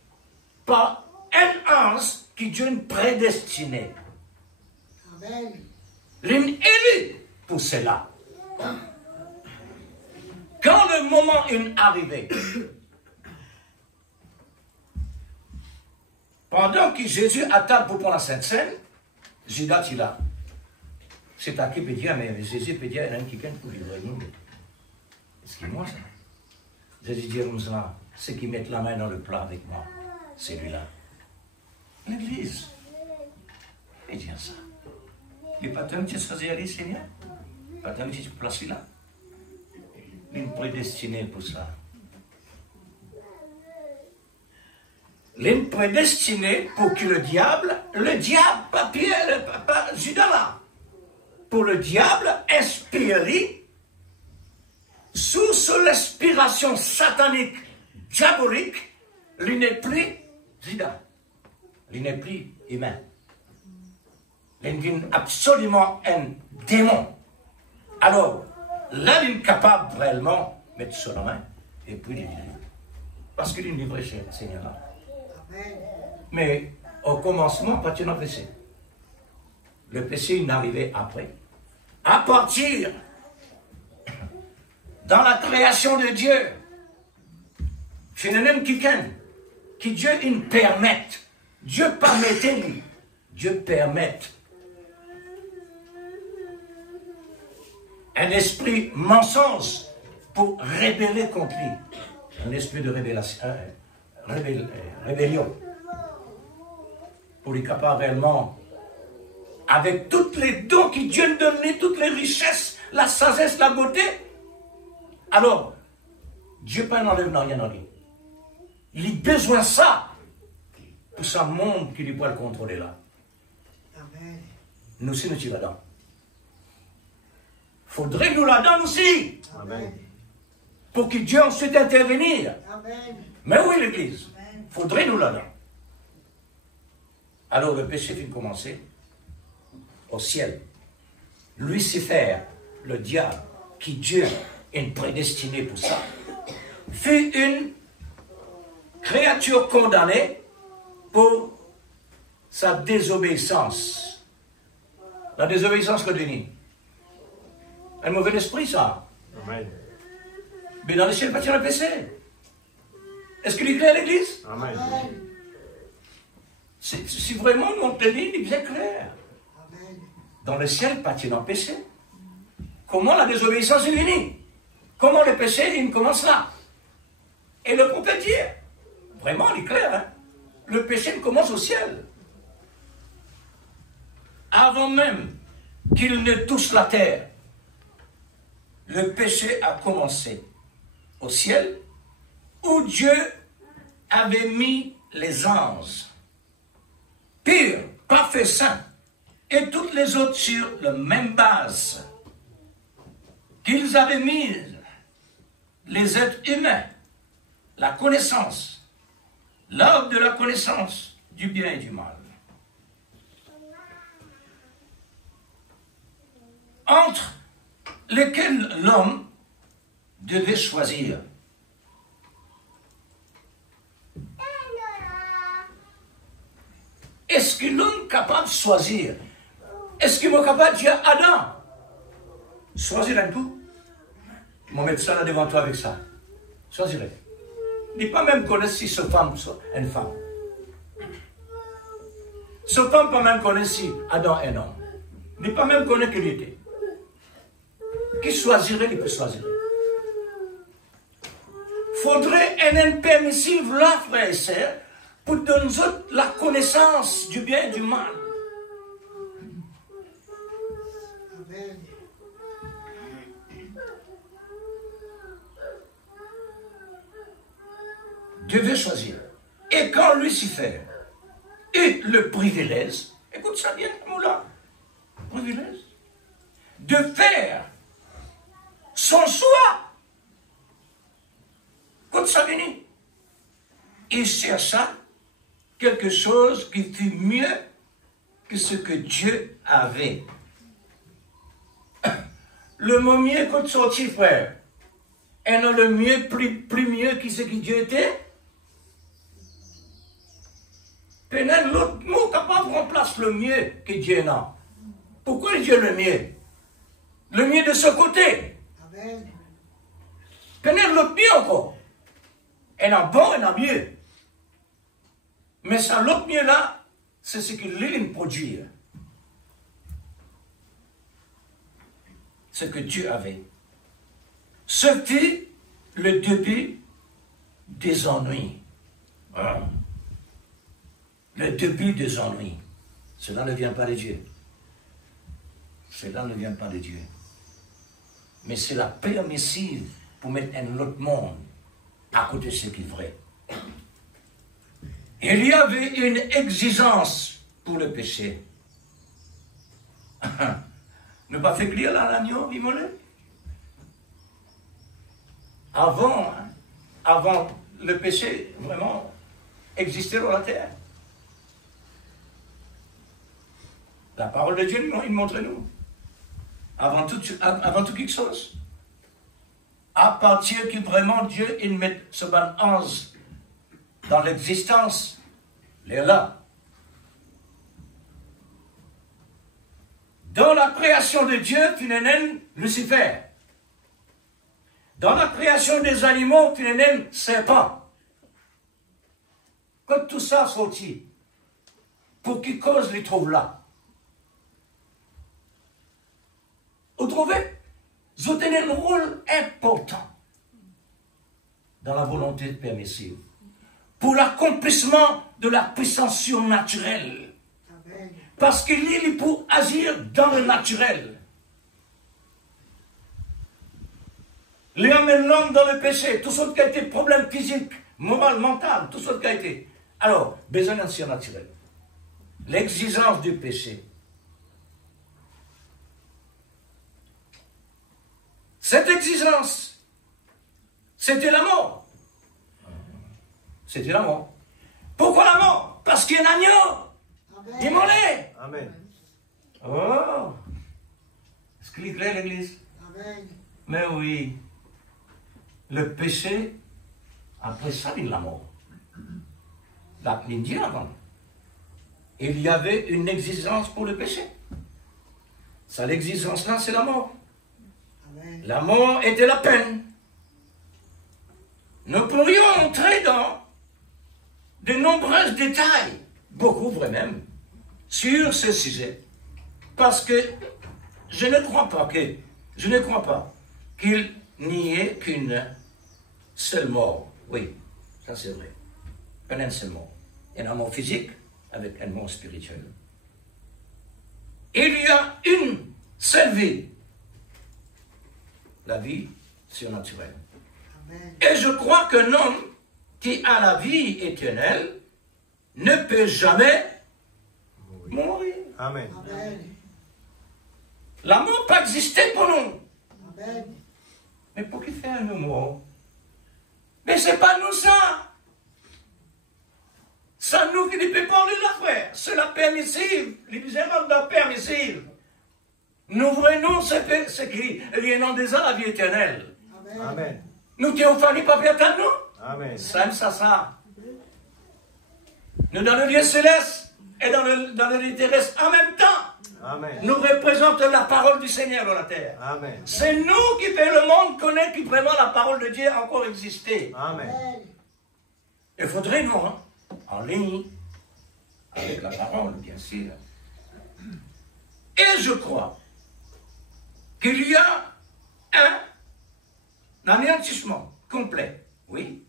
par un ange qui Dieu nous prédestinait. Amen. L'une élu pour cela. Quand le moment est arrivé, pendant que Jésus attend pour prendre la Sainte Seine, Judas est là. C'est à qui peut dire, mais Jésus peut dire, il y a un quelqu'un pour livrer nous. Excuse-moi ça. Jésus dit comme ça, ceux qui mettent la main dans le plat avec moi, c'est lui-là. L'Église. Il dit ça. Il n'est pas tant que tu choisis aller, Seigneur. Pas tant que tu places là. Il est prédestiné pour ça. Il est prédestiné pour que le diable, pas Pierre, pas Judas là, pour le diable inspirer sous l'inspiration satanique, diabolique, il n'est plus Judas, il n'est plus humain. Il est absolument un démon. Alors, là, il est capable réellement de mettre sur la main et puis de vivre. Parce qu'il est livré chez le Seigneur là. Amen. Mais au commencement, pas de péché. Le péché, il n'arrivait après. À partir, dans la création de Dieu, c'est un homme qui Dieu il permette. Dieu permettait lui. Dieu permette. Un esprit mensonge pour rébeller contre lui. Un esprit de rébellion. Pour lui capable réellement, avec tous les dons que Dieu nous donne, toutes les richesses, la sagesse, la beauté, alors, Dieu pas n'enlève rien en lui. Il a besoin de ça pour sa monde qui lui peut le contrôler là. Amen. Nous aussi, nous sommes là-dedans. Faudrait nous là-dedans aussi. Amen. Pour que Dieu ensuite intervenir. Amen. Mais oui, l'Église. Faudrait nous là-dedans. Alors le péché fait commencer au ciel. Lucifer, le diable, qui Dieu est prédestiné pour ça, fut une créature condamnée pour sa désobéissance. La désobéissance que Denis. Un mauvais esprit, ça. Amen. Mais dans le ciel, pas le péché. Est-ce qu'il est clair, l'Église? Amen. Si vraiment nous on te dit, il est bien clair. Amen. Dans le ciel, pas de péché. Comment la désobéissance est finie? Comment le péché, il commence là? Et le prophète dit, vraiment, il est clair, hein? Le péché commence au ciel. Avant même qu'il ne touche la terre, le péché a commencé au ciel, où Dieu avait mis les anges, purs, parfaits, saints, et toutes les autres sur la même base, qu'ils avaient mis les êtres humains, la connaissance, l'arbre de la connaissance du bien et du mal. Entre lesquels l'homme devait choisir. Est-ce que l'homme est capable de choisir? Est-ce qu'il est capable de dire Adam, choisis un coup? Je vais mettre ça là devant toi avec ça. Choisirai. Il n'est pas même connaître si ce femme soit une femme. Ce femme pas même connaître si Adam est un homme. Il n'est pas même connaître qu'il était. Qui choisirait, il peut choisir. Faudrait un permissif là, frères et sœurs, pour donner la connaissance du bien et du mal. Amen. Devait choisir. Et quand Lucifer eut le privilège, écoute ça bien, Moula, privilège, de faire son choix, écoute ça bien, il chercha quelque chose qui fut mieux que ce que Dieu avait. Le mot mieux écoute sorti, frère. Et non le mieux, plus mieux que ce que Dieu était. Peut-être l'autre mot capable de remplacer le mieux que Dieu n'a. Pourquoi Dieu le mieux? Le mieux de ce côté. Amen. Peut-être l'autre mieux encore. Elle a bon, elle a mieux. Mais ça, l'autre mieux là, c'est ce que l'île produit. Ce que Dieu avait. Ce fut le début des ennuis. Le début des ennuis. Cela ne vient pas de Dieu. Cela ne vient pas de Dieu. Mais c'est la permissive pour mettre un autre monde à côté de ce qui est vrai. Il y avait une exigence pour le péché. Ne pas faire lire là l'agneau immolé. Avant le péché vraiment existait dans la terre. La parole de Dieu, il montre nous. Avant tout quelque chose. À partir que vraiment Dieu, il met ce ban ange dans l'existence, il est là. Dans la création de Dieu, tu n'es Lucifer. Dans la création des animaux, tu n'es serpent. Quand tout ça sortit, pour qui cause les trouve là? Vous trouvez? Vous tenez un rôle important dans la volonté permissive pour l'accomplissement de la puissance surnaturelle. Amen. Parce qu'il est pour agir dans le naturel. Il amène l'homme dans le péché, tout ce qui a été problème physique, moral, mental, tout ce qui a été. Alors, besoin d'un surnaturel. L'exigence du péché. Cette exigence, c'était la mort. C'était la mort. Pourquoi la mort? Parce qu'il y a un agneau immolé. Amen. Oh! Est-ce qu'il est clair, l'Église? Amen. Mais oui. Le péché, après ça, vient la mort. la dit avant. Il y avait une exigence pour le péché. Ça, l'exigence-là, c'est la mort. Amen. La mort était la peine. Nous pourrions entrer dans de nombreux détails, beaucoup vraiment, sur ce sujet. Parce que je ne crois pas qu'il n'y ait qu'une seule mort. Oui, ça c'est vrai. Une seule mort. Il y a un mort physique avec un mort spirituel. Il y a une seule vie. La vie surnaturelle. Amen. Et je crois qu'un homme qui a la vie éternelle ne peut jamais mourir. Amen. Amen. La mort peut exister pour nous. Amen. Mais pour qui faire nous mort? Mais c'est pas nous ça. C'est nous qui ne pouvons parler là, frère. C'est la permissive. Les misérables de la permissive. Nous voyons ce qui vient déjà la vie éternelle. Amen. Amen. Nous théophanie pas permettre nous. Amen. Ça. Nous dans le lieu céleste et dans le lieu terrestre en même temps. Amen. Nous représentons la parole du Seigneur dans la terre. Amen. C'est nous qui fait le monde connaître que vraiment la parole de Dieu a encore existé. Amen. Amen. Il faudrait nous, en ligne, avec la parole, bien sûr. Et je crois qu'il y a un anéantissement complet. Oui,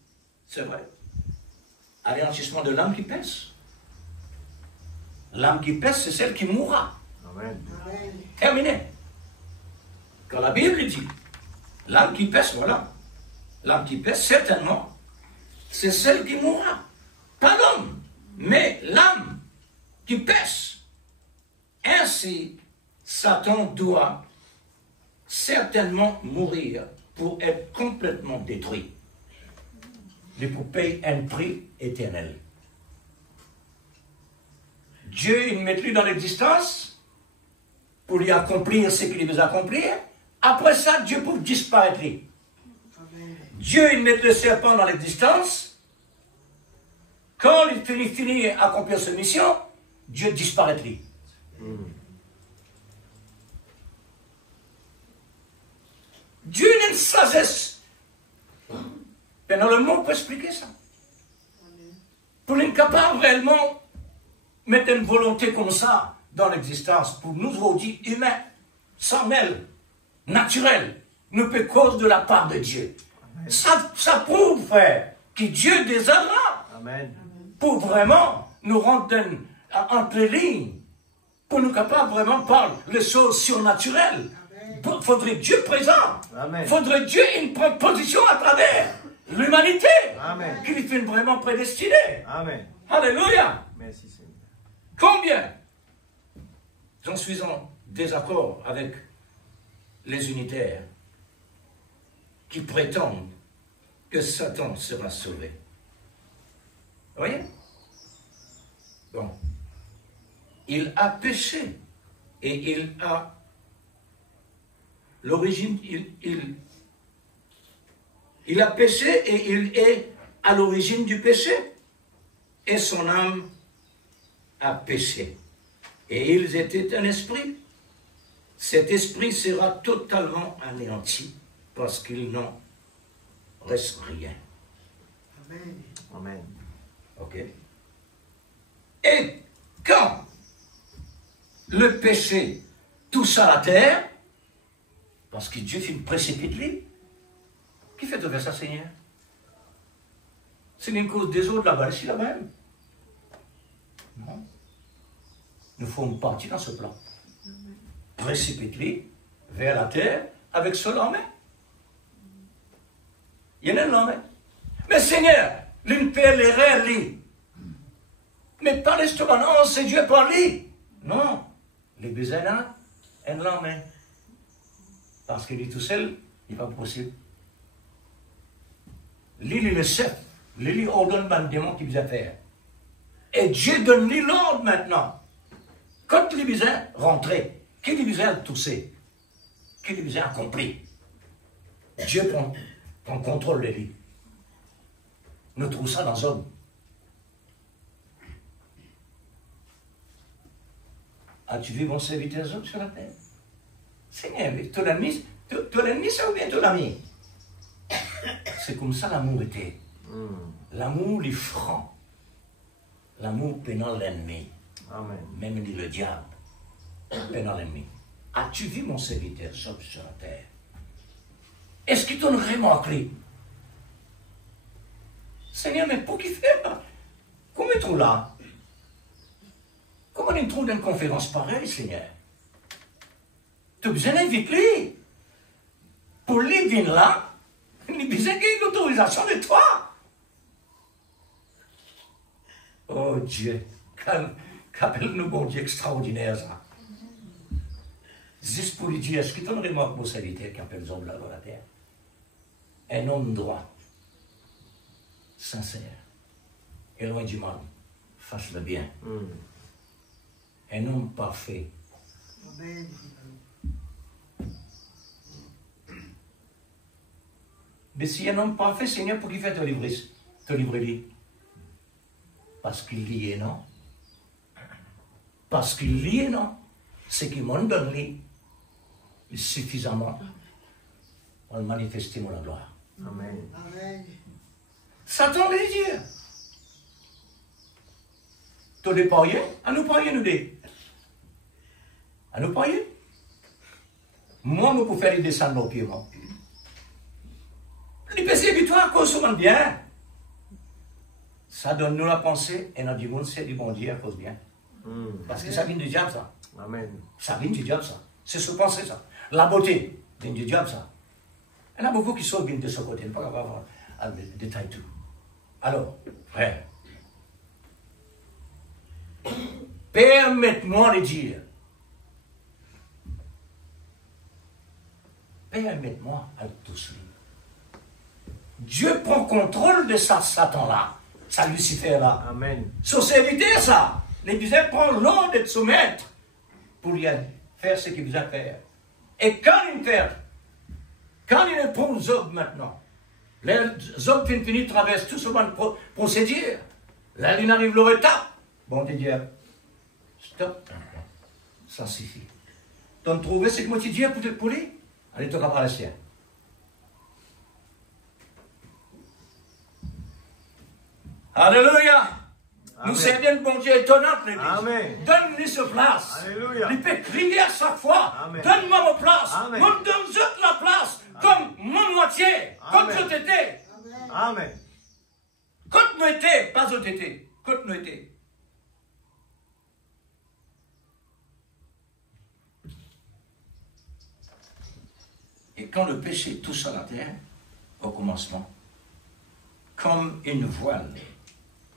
c'est vrai. Anéantissement de l'âme qui pèse. L'âme qui pèse, c'est celle qui mourra. Amen. Amen. Terminé. Quand la Bible dit, l'âme qui pèse, voilà. L'âme qui pèse, certainement, c'est celle qui mourra. Pas l'homme, mais l'âme qui pèse. Ainsi, Satan doit certainement mourir pour être complètement détruit. Et pour payer un prix éternel. Dieu, il met lui dans l'existence pour lui accomplir ce qu'il veut accomplir. Après ça, Dieu peut disparaître. Amen. Dieu, il met le serpent dans l'existence. Quand il finit d'accomplir sa mission, Dieu disparaît. Dieu a une sagesse. Maintenant, le monde peut expliquer ça. Pour l'incapable réellement mettre une volonté comme ça dans l'existence, pour nous aujourd'hui humains, sans elle, naturel, ne peut cause de la part de Dieu. Ça prouve, frère, que Dieu déjà là, Amen. pour vraiment nous rendre entre les lignes, pour nous capables vraiment de parler les choses surnaturelles. Il faudrait Dieu présent. Amen. Il faudrait Dieu une position à travers l'humanité Amen. qui lui fait vraiment prédestinée. Amen. Alléluia. Merci Seigneur. Combien j'en suis en désaccord avec les unitaires qui prétendent que Satan sera sauvé. Vous voyez? Bon. Il a péché et il a l'origine, il a péché et il est à l'origine du péché. Et son âme a péché. Et ils étaient un esprit. Cet esprit sera totalement anéanti parce qu'il n'en reste rien. Amen. Amen. Ok? Et quand le péché toucha la terre, parce que Dieu fait une précipite lui, qui fait de ça, Seigneur? C'est une cause des autres là-bas, ici là même. Non. Nous faisons partie dans ce plan. Précipite lui vers la terre avec ce lendemain. Il y en a un lendemain. Mais Seigneur, l'une père les rêves, lui. Mais pas l'estomac, non, c'est Dieu par lui. Non, les besoins là, un lendemain. Parce qu'il est tout seul, il n'est pas possible. Lui, il est le chef. Lui, il ordonne le démon qui veut faire. Et Dieu donne lui l'ordre maintenant. Quand les besoins rentrent, qui les besoins tousser, qui les besoins accomplis, Dieu prend contrôle de lui. Nous trouvons ça dans l'homme. as-tu vu mon serviteur Job sur la terre? Seigneur, mais ton ennemi, c'est ou bien ton ami? C'est comme ça l'amour était. L'amour, il est franc. L'amour pénal l'ennemi. Amen. Même dit le diable. Pénal l'ennemi. As-tu vu mon serviteur Job sur la terre? Est-ce qu'il t'en vraiment appris? Seigneur, mais pour qui faire? Comment il trouve là? Comment il trouve dans une conférence pareille, Seigneur? Tu as besoin d'inviter lui. Pour lui venir là, il a besoin qu'il y ait l'autorisation de toi. Oh Dieu, qu'appelle-nous bon Dieu extraordinaire ça. Juste pour lui dire, est-ce que tu aurais remarqué mon serviteur qui appelle Job là dans la terre? Un homme droit, sincère, et loin du mal, fasse le bien. Un homme parfait. Amen. Mais si un homme parfait, Seigneur, pour qui fait te livrer lui? Parce qu'il y est, non? Parce qu'il y est, non? Ce qui m'en donne lui, suffisamment pour manifester mon gloire. Amen. Amen. Satan les dire. Tu les parier? À nous parier, nous deux. À nous parier? Moi, nous pouvons faire descendre nos pieds, moi. Les péchés victoires consomment bien. Ça donne nous la pensée et nous disons c'est du bon Dieu à cause bien. Parce que ça vient du diable, ça. Amen. Ça vient du diable, ça. C'est ce penser, ça. La beauté vient du diable, ça. Il y en a beaucoup qui sont bien de ce côté. Il ne faut pas avoir à détailler tout. Alors, frère, permettez-moi de dire, permettez-moi à tous. Dieu prend contrôle de ça, Satan-là, ça Lucifer-là. Amen. Son serviteur, ça. Les disait, prend l'ordre de soumettre pour lui faire ce qu'il vous a fait. Et quand il fait, quand il prend Job maintenant, Job finit traverse tout ce procédure. Là, il arrive leur étape. Bon, tu dis, stop. Ça suffit. Tu as trouvé ce que moi tu dis pour lui? Allez, tu vas parler sien. Alléluia. Nous servons bon Dieu étonnant, l'église. Amen. Donne-lui ce place. Alléluia. Il peut crier à chaque fois. Amen. Donne-moi ma place. Amen. Moi, donne-je la place. Comme mon moitié. Comme Amen. je t'étais. Amen. Quand nous étions, pas je t'étais. Quand nous étions. Et quand le péché touche à la terre, au commencement, comme une voile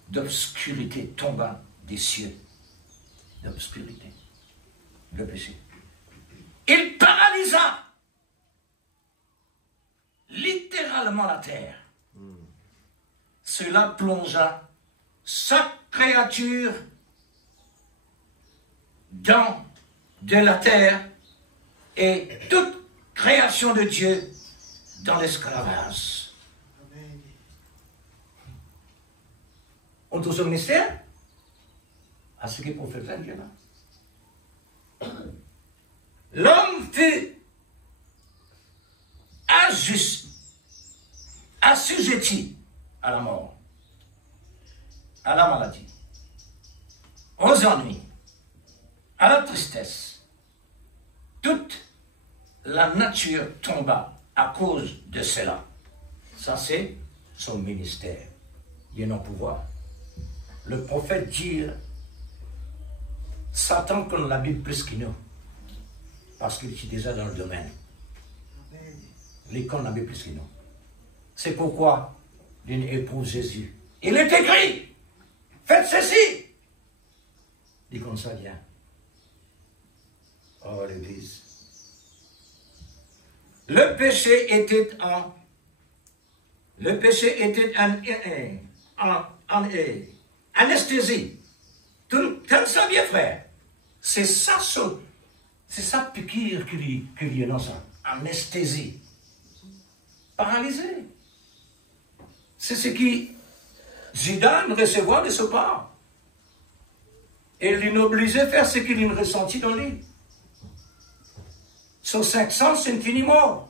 d'obscurité tomba des cieux, d'obscurité, le péché. Il paralysa littéralement la terre. Cela plongea chaque créature dans de la terre et toute création de Dieu dans l'esclavage. Amen. On touche au ministère à ce qui est prophète Dieu là. L'homme fut assujetti à la mort, à la maladie, aux ennuis, à la tristesse. Toute la nature tomba à cause de cela. Ça, c'est son ministère. Il y a un pouvoir. Le prophète dit, Satan connaît la Bible plus que nous, parce qu'il est déjà dans le domaine. Amen. Il connaît la Bible plus que nous. C'est pourquoi il épouse Jésus. Il est écrit, faites ceci. Il comme ça vient. Oh, l'Église. Le péché était en anesthésie. Tu le sais bien, frère. C'est ça piqûre qu'il y a dans ça. Anesthésie. Paralysé. C'est ce qui Zidane recevait de ce part. Et l'immobiliser, faire ce qu'il ressentit dans lui. Sur 500, c'est fini mort.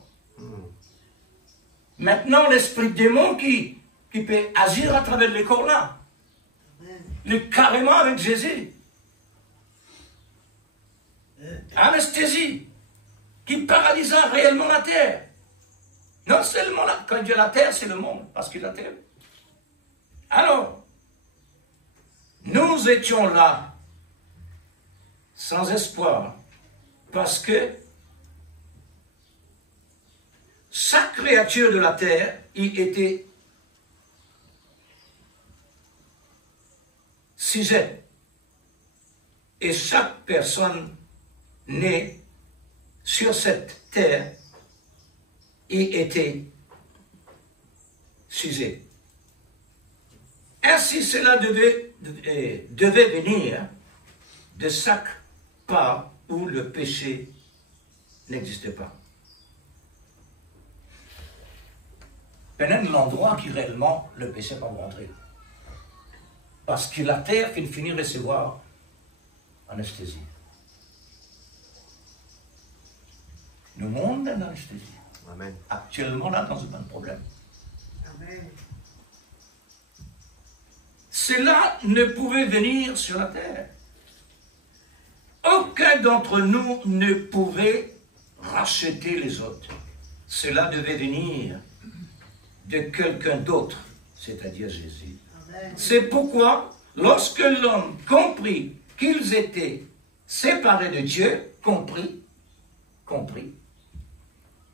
Maintenant, l'esprit démon qui peut agir à travers les corps-là. Il est carrément avec Jésus. Anesthésie, qui paralysa réellement la terre. Non seulement quand Dieu la terre, c'est le monde, parce qu'il la terre. Alors, nous étions là, sans espoir, parce que chaque créature de la terre y était sujet. Et chaque personne née sur cette terre y était sujet. Ainsi, cela devait venir de chaque part où le péché n'existait pas. Peut-être l'endroit qui réellement le péché va rentrer. Parce que la terre finit de recevoir anesthésie. Le monde est en anesthésie. Amen. Actuellement, là, dans un problème. Amen. Cela ne pouvait venir sur la terre. Aucun d'entre nous ne pouvait racheter les autres. Cela devait venir de quelqu'un d'autre, c'est-à-dire Jésus. Amen. C'est pourquoi, lorsque l'homme comprit qu'ils étaient séparés de Dieu, compris,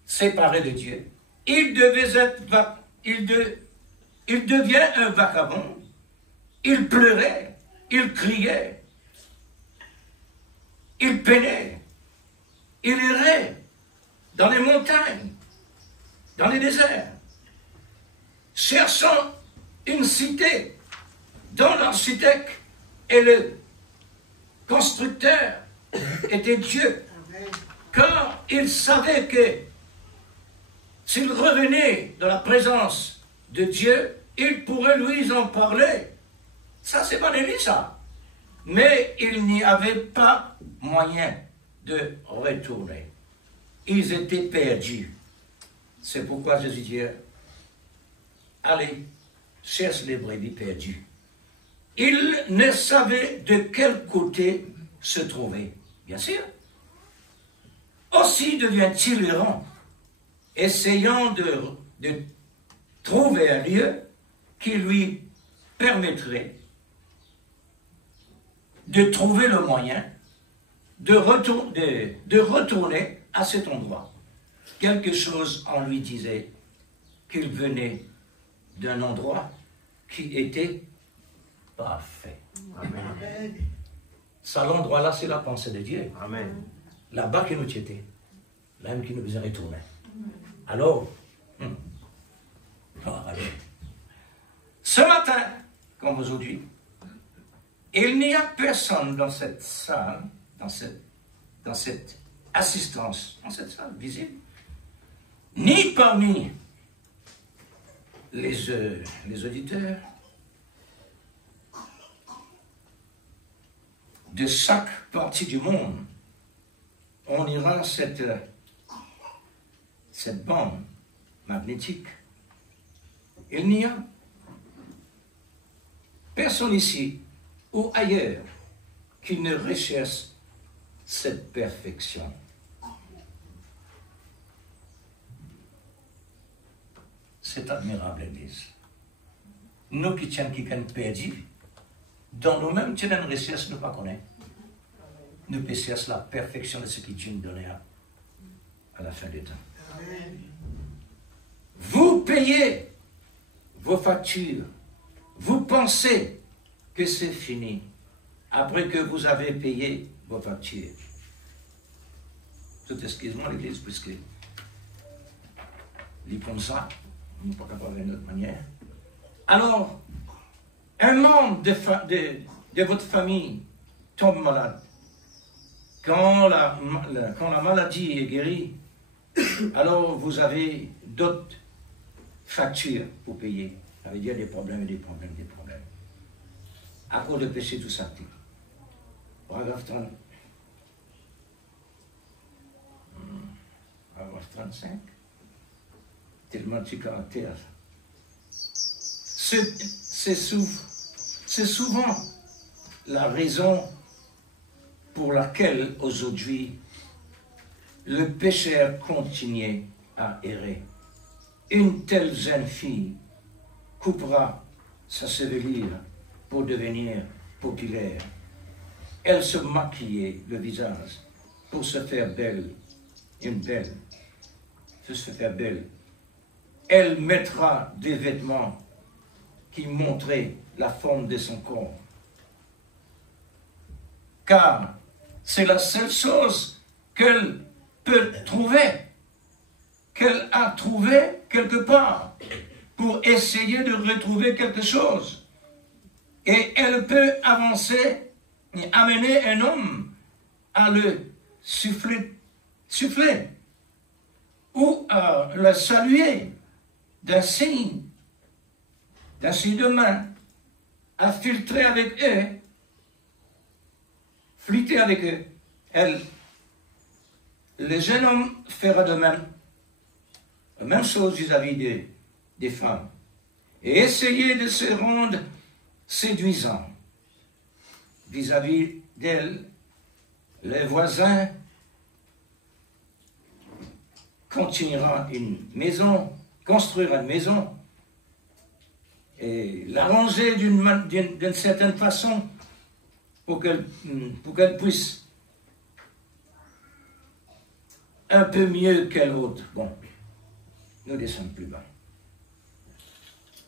séparés de Dieu, il devient un vagabond. Il pleurait, il criait, il peinait, il errait dans les montagnes, dans les déserts, cherchant une cité dont l'architecte et le constructeur était Dieu, Amen. car il savait que s'il revenait dans la présence de Dieu, il pourrait lui en parler. Ça, c'est pas de lui, ça. Mais il n'y avait pas moyen de retourner. Ils étaient perdus. C'est pourquoi Jésus dit, allez, cherche les brebis perdues. Il ne savait de quel côté se trouver. Bien sûr. Aussi devient-il errant, essayant de trouver un lieu qui lui permettrait de trouver le moyen de retourner à cet endroit. Quelque chose en lui disait qu'il venait d'un endroit qui était parfait. Amen. Amen. Ça, l'endroit-là, c'est la pensée de Dieu. Amen. Là-bas qui nous était, même qui nous faisait retourner. Alors, allez. Ce matin, comme aujourd'hui, il n'y a personne dans cette salle, dans cette assistance, dans cette salle visible, ni parmi les auditeurs de chaque partie du monde. On ira cette bande magnétique. Il n'y a personne ici ou ailleurs qui ne recherche cette perfection. C'est admirable, l'Église. Nous qui sommes perdus, dans nous-mêmes, nous ne recherchons pas connaître. Nous recherchons la perfection de ce que Dieu nous donnait à la fin des temps. Amen. Vous payez vos factures. Vous pensez que c'est fini après que vous avez payé vos factures. Tout excuse-moi l'Église, puisque dit comme ça, on ne peut pas parler d'une autre manière. Alors, un membre de votre famille tombe malade. Quand la maladie est guérie, alors vous avez d'autres factures pour payer. Ça veut dire des problèmes et des problèmes, des problèmes. À cause de péché, tout ça. paragraphe 30. Paragraphe 35. Tellement de caractère. C'est souvent la raison pour laquelle aujourd'hui le pécheur continue à errer. Une telle jeune fille coupera sa chevelure pour devenir populaire. Elle se maquillait le visage pour se faire belle, se faire belle. Elle mettra des vêtements qui montraient la forme de son corps. Car c'est la seule chose qu'elle peut trouver, qu'elle a trouvé quelque part, pour essayer de retrouver quelque chose. Et elle peut avancer et amener un homme à le souffler ou à le saluer d'un signe de main, à filtrer avec eux, flirter avec eux. Le jeune homme fera de même, la même chose vis-à-vis des femmes, et essayer de se rendre séduisant vis-à-vis d'elles. Les voisins construira une maison, et l'arranger d'une certaine façon pour qu'elle puisse un peu mieux qu'elle autre. Bon, nous descendons plus bas,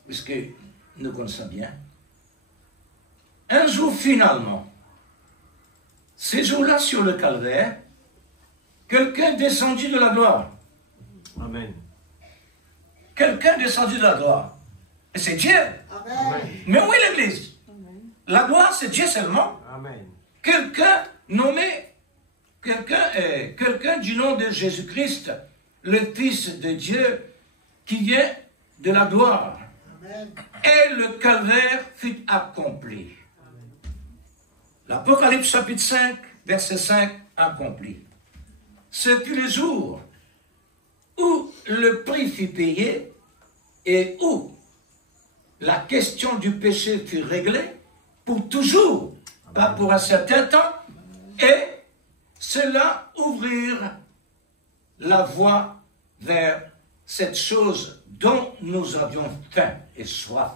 puisque nous connaissons bien. Un jour, finalement, ces jours-là sur le calvaire, quelqu'un descendu de la gloire. Amen. Quelqu'un descendu de la gloire. Et c'est Dieu. Amen. Mais où est l'Église? La gloire, c'est Dieu seulement. Amen. Quelqu'un nommé, quelqu'un du nom de Jésus-Christ, le Fils de Dieu, qui vient de la gloire. Amen. Et le calvaire fut accompli. L'Apocalypse chapitre 5, verset 5, accompli. Ce fut le jour où le prix fut payé et où la question du péché fut réglée pour toujours, pas pour un certain temps, et cela ouvrir la voie vers cette chose dont nous avions faim et soif.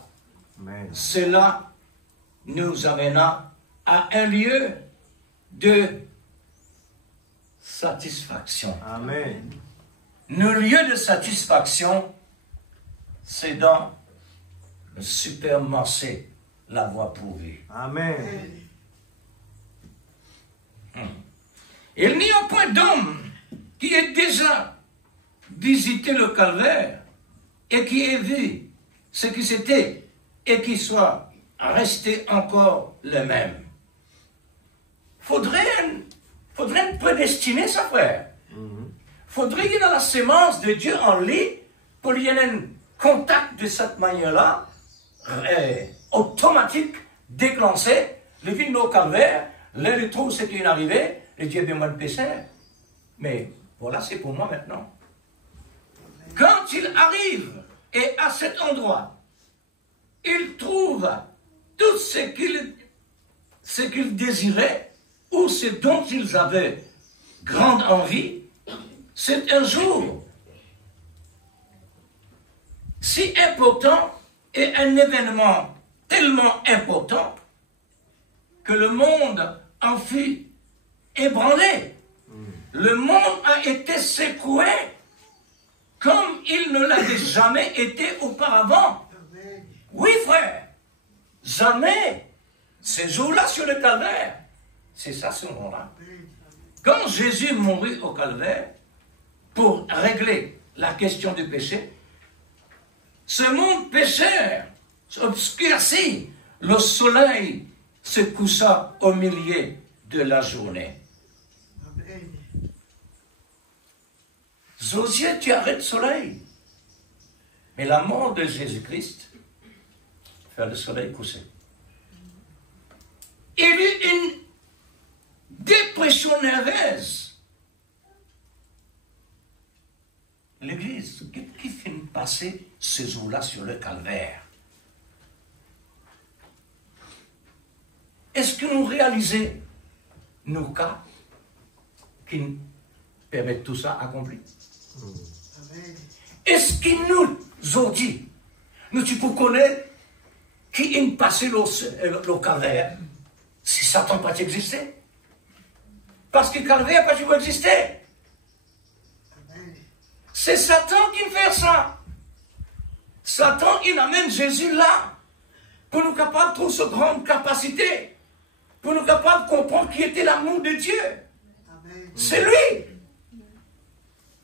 Amen. Cela nous amena à un lieu de satisfaction. Amen. Nos lieux de satisfaction, c'est dans le supermarché, la voie pourvue. Amen. Il n'y a point d'homme qui ait déjà visité le calvaire et qui ait vu ce qui c'était et qui soit resté encore le même. Faudrait un prédestiné, ça, frère. Faudrait qu'il y ait dans la sémence de Dieu en lui pour qu'il y ait un contact de cette manière-là, automatique, déclenché, le vide au calvaire, là, il trouve ce qui est arrivé, et Dieu est moi de pécheur. Mais voilà, c'est pour moi maintenant. Quand il arrive, et à cet endroit, il trouve tout ce qu'il désirait, ou ce dont ils avaient grande envie, c'est un jour si important et un événement tellement important que le monde en fut ébranlé. Le monde a été secoué comme il ne l'avait jamais été auparavant. Amen. Oui, frère, jamais. Ces jours-là sur le calvaire, c'est ça ce moment-là. Quand Jésus mourut au calvaire pour régler la question du péché, ce monde pécheur s'obscurcit, le soleil se coucha au milieu de la journée. Amen. Josias, tu arrêtes le soleil. Mais la mort de Jésus-Christ fait le soleil coucher. Il y eut dépression nerveuse. L'Église qui fait passer ces jours-là sur le calvaire. Est-ce que nous réalisons nos cas qui permettent tout ça accompli? Amen. Est-ce qu'il nous ont dit, nous tu peux connaître qui est passé le calvaire si Satan n'a pas existé? Parce que le calvaire n'a pas toujours existé. Amen. C'est Satan qui fait ça. Satan, il amène Jésus là pour nous capables de trouver cette grande capacité, pour nous capables de comprendre qui était l'amour de Dieu. Amen. C'est lui.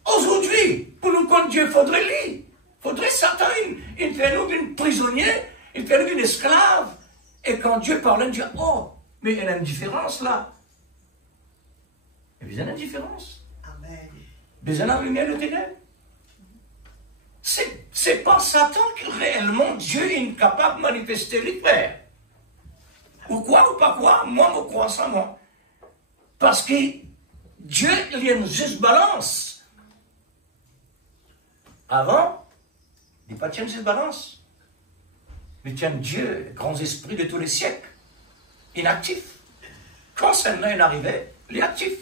Aujourd'hui, pour nous connaître Dieu, il faudrait lui. Il faudrait Satan, il fait nous une prisonnière, il fait nous une esclave. Et quand Dieu parle, il dit, oh, mais il y a une différence là. Mais il y a une différence. Amen. Mais il y a la lumière de ténèbres. C'est pas Satan qui réellement Dieu est incapable de manifester les frères. Ou quoi ou pas quoi, moi je crois ça moi. Parce que Dieu il y a une juste balance. Avant, il n'y a pas de juste balance. Mais tiens Dieu, grand esprit de tous les siècles, inactif. Quand celle-là est arrivé, il est actif.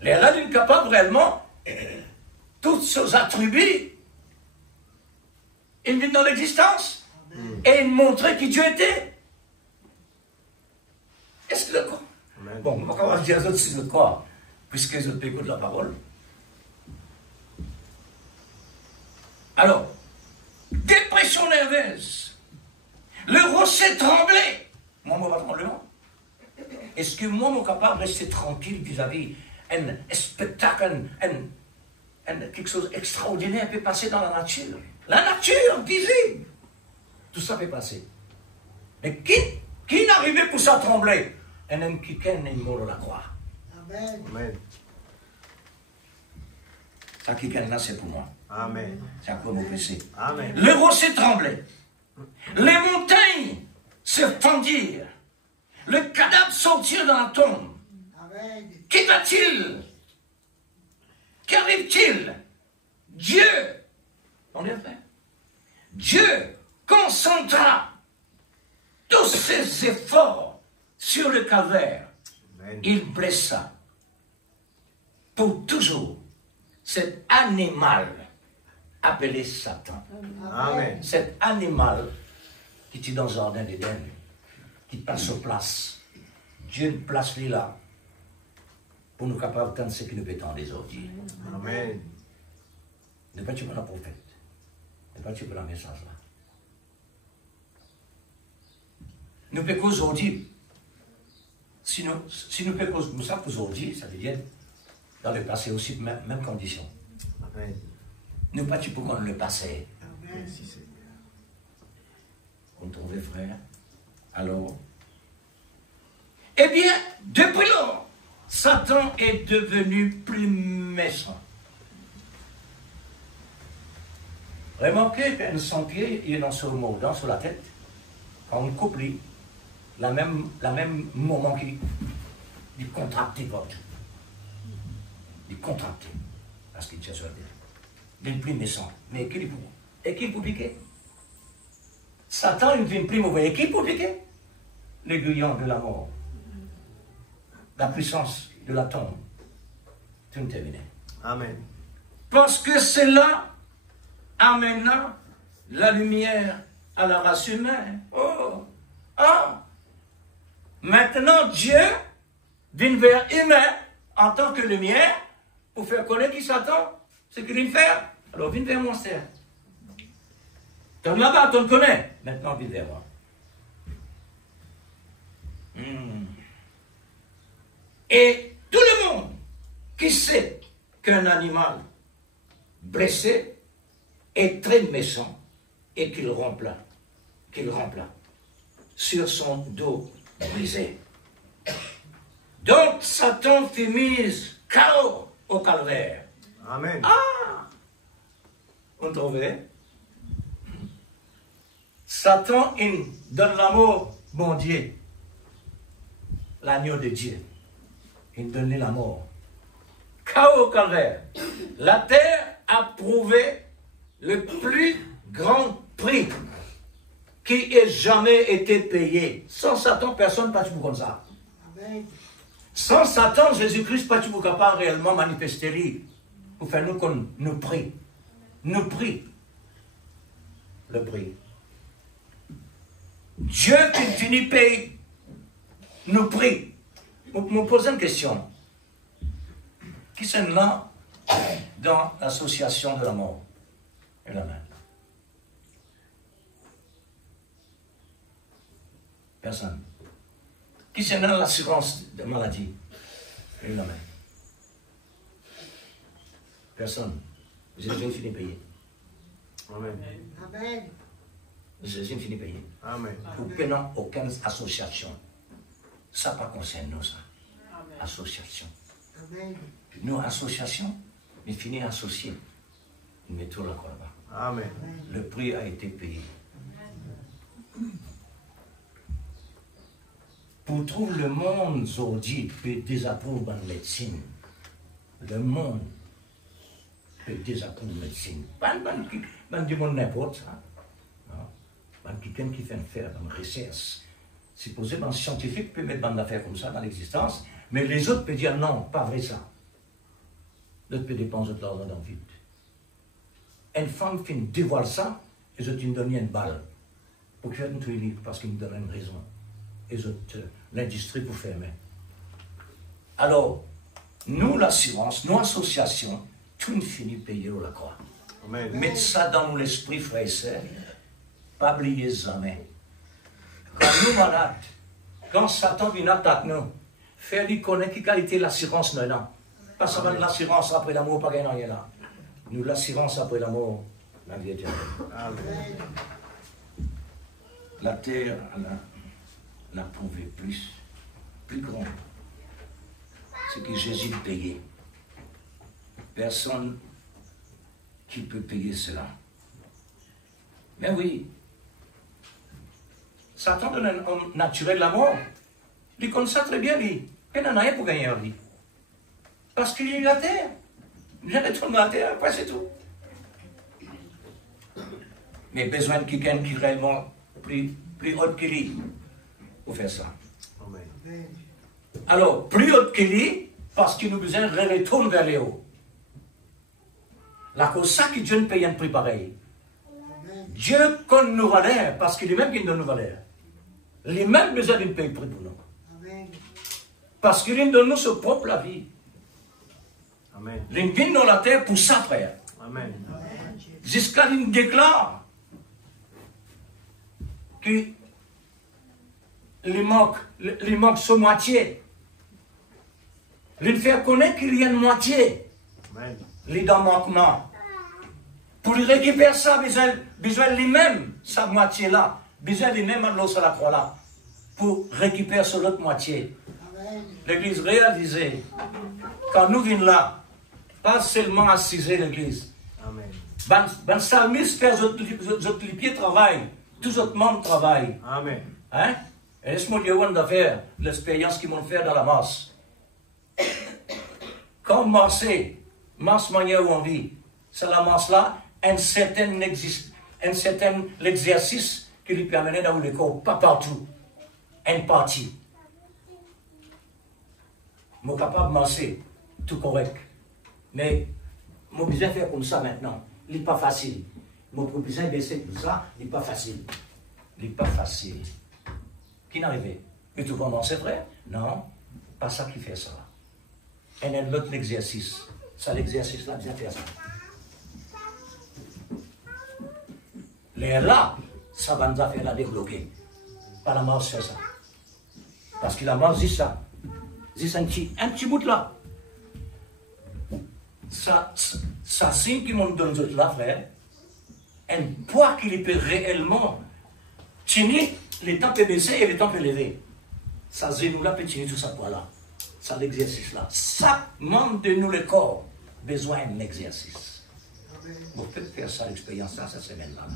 Il est là incapable réellement tous ces attributs. Il vit dans l'existence. Et il montrait qui Dieu était. Est-ce que d'accord? Bon, on va dire aux autres si vous croient, puisque les autres écoutent la parole. Alors, dépression nerveuse. Le rocher tremblait. Moi, je ne vais pas trembler. Est-ce que moi, je suis capable de rester tranquille vis-à-vis un spectacle, quelque chose d'extraordinaire peut passer dans la nature? La nature visible. Tout ça peut passer. Mais qui n'arrivait pour ça trembler? Un homme qui ken une mort la croix. Amen. Amen. Ça qui ken là, c'est pour moi. Amen. C'est à quoi vous pensez? Amen. Le rocher tremblait. Les montagnes se fendirent. Le cadavre sortirent dans la tombe. Amen. Qu'y va-t-il? Qu'arrive-t-il? Dieu, en effet, Dieu concentra tous ses efforts sur le calvaire. Amen. Il blessa pour toujours cet animal appelé Satan. Amen. Cet animal qui était dans le jardin d'Éden, qui passe sur place. Dieu place lui là pour nous capables de ce qui nous pétend des ordures. Amen. Ne pas tuer pour la prophète. Ne pas tuer pour la message là. Nous pécons aujourd'hui. Si nous pécons, nous savons aujourd'hui, ça veut dire dans le passé aussi, même condition. Amen. Nous pas tuer pour qu'on le passé. Amen. Merci Seigneur. Vous me trouvez, frère? Alors, eh bien, depuis lors, Satan est devenu plus méchant. Remarquez qu'un sentier, il est dans ce mot, sur la tête. Quand on coupe, la même moment qu'il contracte votre. Il contracte. Parce qu'il tient sur la tête. Il est plus méchant. Mais qui pour piquer? Satan, il devient plus mauvais. Et qui pour piquer? L'aiguillon de la mort. La puissance de la tombe. Tout est terminé. Amen. Parce que cela amena la lumière à la race humaine. Oh! Ah! Maintenant, Dieu vient vers humain en tant que lumière pour faire connaître qui Satan, ce qu'il vient faire. Alors, viens vers moi, Seigneur. Donc là-bas, tu le connais. Maintenant, viens vers moi. Et tout le monde qui sait qu'un animal blessé est très méchant et qu'il remplit sur son dos brisé. Donc Satan fut mis KO au calvaire. Amen. Ah! On trouvait? Satan il donne l'amour, bon Dieu, l'agneau de Dieu. il donnait la mort. Chaos au calvaire. La terre a prouvé le plus grand prix qui ait jamais été payé. Sans Satan, personne ne peut être comme ça. Amen. Sans Satan, Jésus-Christ pas toujours capable réellement manifester pour faire nous qu'on nous prie. Nous prie. Le prix. Dieu qui finit paye nous prie. Vous me posez une question. Qui sont là dans l'association de la mort? Et la main. Personne. Qui sont dans l'assurance de maladie? Et la main. Personne. Jésus finit payé. Amen. Amen. Jésus finit payé. Amen. Pour payant aucune association. Ça pas concerne nous, ça. Association. Amen. Nous, association, nous finissons associés. Nous mettons la croix là-bas. Amen. Le prix a été payé. Pour trouver le monde aujourd'hui peut désapprouver la médecine. Le monde peut désapprouver la médecine. Pas du monde n'importe ça. Non. Quelqu'un qui fait faire une recherche. Supposément, un scientifique peut mettre une affaire comme ça dans l'existence, mais les autres peuvent dire non, pas vrai ça. L'autre peut dépenser de l'argent dans le vide. Une femme qui dévoile ça, et je lui donne une balle. Pour faire une tuerie, parce qu'il me donne une raison. Et l'industrie pour fermer. Alors, nous, l'assurance, nos associations, tout finit payé au la croix. Amen. Mettez ça dans l'esprit, frères et sœurs. Pas oublier jamais. Quand nous malades, quand Satan vient attaquer nous, faire-lui connaître qui qualité l'assurance non. Pas seulement l'assurance après la mort, pas rien là. Nous, l'assurance après la mort, la vie éternelle. Amen. La terre l'a prouvé plus grand. C'est que Jésus payait. Personne qui peut payer cela. Mais oui, Satan donne un homme naturel la mort. Il connaît ça très bien, lui. Il n'en a rien pour gagner en vie. Parce qu'il est la terre. Il vient d'être la terre, après c'est tout. Mais besoin de quelqu'un qui est réellement plus haut que lui pour faire ça. Amen. Alors, plus haut que lui, parce qu'il nous besoin de retourner vers les hauts. La cause ça que Dieu ne paye un prix pareil. Dieu connaît nos valeurs, parce qu'il est même qui nous donne nos valeurs. Il a même besoin d'une paye prix pour nous. Amen. Parce qu'il nous donne sa propre vie. Amen. Il vient dans la terre pour ça, frère. Amen. Jusqu'à qu'il déclare qu'il manque sa moitié. Il fait connaître qu'il y a une moitié. Amen. Il est dans manquement. Pour lui récupérer ça, besoin lui-même, sa moitié-là. Besoin lui-même à l'os à la croix-là. Pour récupérer sur l'autre moitié. Amen. L'église réalisait, quand nous venons là, pas seulement assiser l'église. Amen. Ben salmiste fait votre pied travail, tout votre monde travaille. Amen. Hein? Et laisse-moi dire une affaire, l'expérience qu'ils m'ont fait dans la masse. Quand marcher, marche manière où on vit, c'est la masse-là, un certain exercice qui lui permet dans le corps, pas partout, une partie. Je suis capable de marcher, tout correct. Mais, je suis besoin de faire comme ça maintenant. Il n'est pas facile. Je suis besoin de baisser tout ça, il n'est pas facile. Il n'est pas facile. Qui n'arrivait? Mais tout le monde, c'est vrai? Non, pas ça qui fait ça. Et l'autre exercice. Ça, l'exercice-là, bien faire ça. Les là, ça va nous faire la débloquer. Pas la marche fait ça. Parce que la marche dit ça. Dit un petit bout là. Ça signe qu'ils m'ont donné d'autres là, frère. Un poids qu'il peut réellement tenir, les temps peut baisser et les temps peut lever. Ça, nous là peut tenir tout ça poids là. Ça, l'exercice là. Ça demande de nous le corps besoin d'un exercice. Vous pouvez faire ça, l'expérience là, cette semaine-là.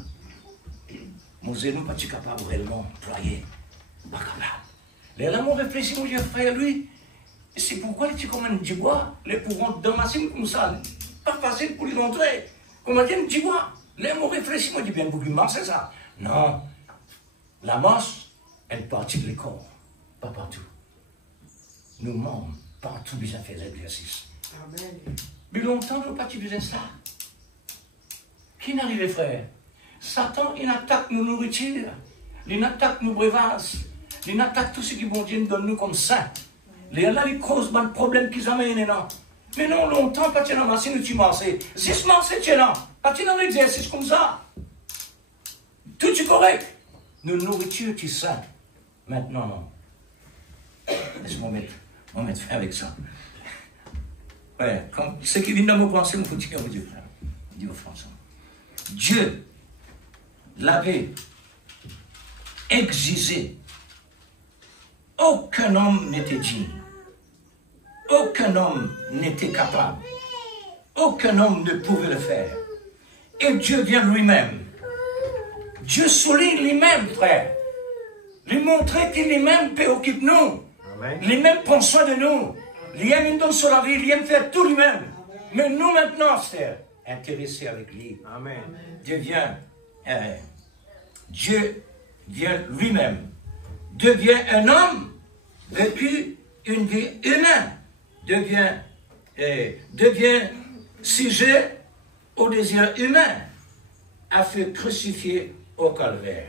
Mon zélo, pas capable réellement d'employer. Pas capable. Les là, mon réfléchit, mon frère, lui, Et c'est pourquoi les petits comme un dibois, les pourront damasser comme ça. Pas facile pour les montrer. Comme on dit un dibois. Les mots réfléchis, moi je dis bien, vous c'est ça. Non. La masse, elle partit de l'écorce. Pas partout. Nous membres, partout besoin de faire l'exercice. Amen. Mais longtemps, nous n'avons pas besoin de ça. Qui n'arrive, les frères? Satan, il attaque nos nourritures. Il attaque nos breuvages. Il attaque tout ce que bon Dieu nous donne nous comme ça. Là, il cause des problèmes qu'ils amènent. Non. Mais non, longtemps, pas de machine, tu manges. Si manger, tu es là. Pas de l'exercice comme ça. Tout est correct. Nos nourritures, tu sais. Maintenant, non. Laisse-moi mettre fin avec ça. Ouais, comme ce qui vient de me penser, il faut dire à Dieu, frère. Dis au François. Dieu l'avait exigé. Aucun homme n'était digne. Aucun homme n'était capable. Aucun homme ne pouvait le faire. Et Dieu vient lui-même. Dieu souligne lui-même, frère. Lui montrer qu'il lui-même préoccupe nous. Lui-même prend soin de nous. Lui-même nous donne sur la vie. Lui-même fait tout lui-même. Mais nous maintenant, frère, intéressés avec lui. Amen. Dieu vient lui-même. Devient un homme, vécu une vie humaine. Devient sujet au désir humain, a fait crucifier au calvaire.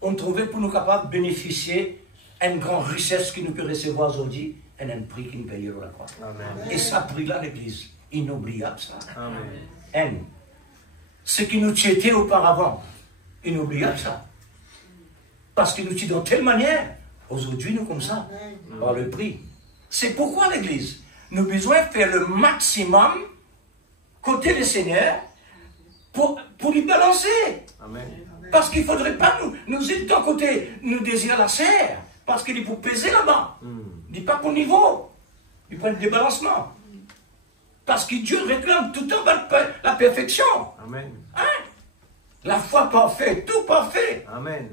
On trouvait pour nous capables de bénéficier d'une grande richesse qui nous peut recevoir aujourd'hui et un prix qui nous paye la croix. Amen. Et ça pris là l'église, inoubliable ça. Amen. Ce qui nous tuait auparavant, inoubliable ça. Parce que nous tuons de telle manière, aujourd'hui nous comme ça, par le prix. C'est pourquoi l'église, nous avons besoin de faire le maximum côté du Seigneur pour lui balancer. Amen. Parce qu'il ne faudrait pas nous aider d'un côté, nous désirer la serre, parce qu'il est pour peser là-bas. Il n'est pas pour niveau. Il prend le débalancement. Parce que Dieu réclame tout le temps la perfection. Amen. Hein? La foi parfaite, tout parfait. Amen.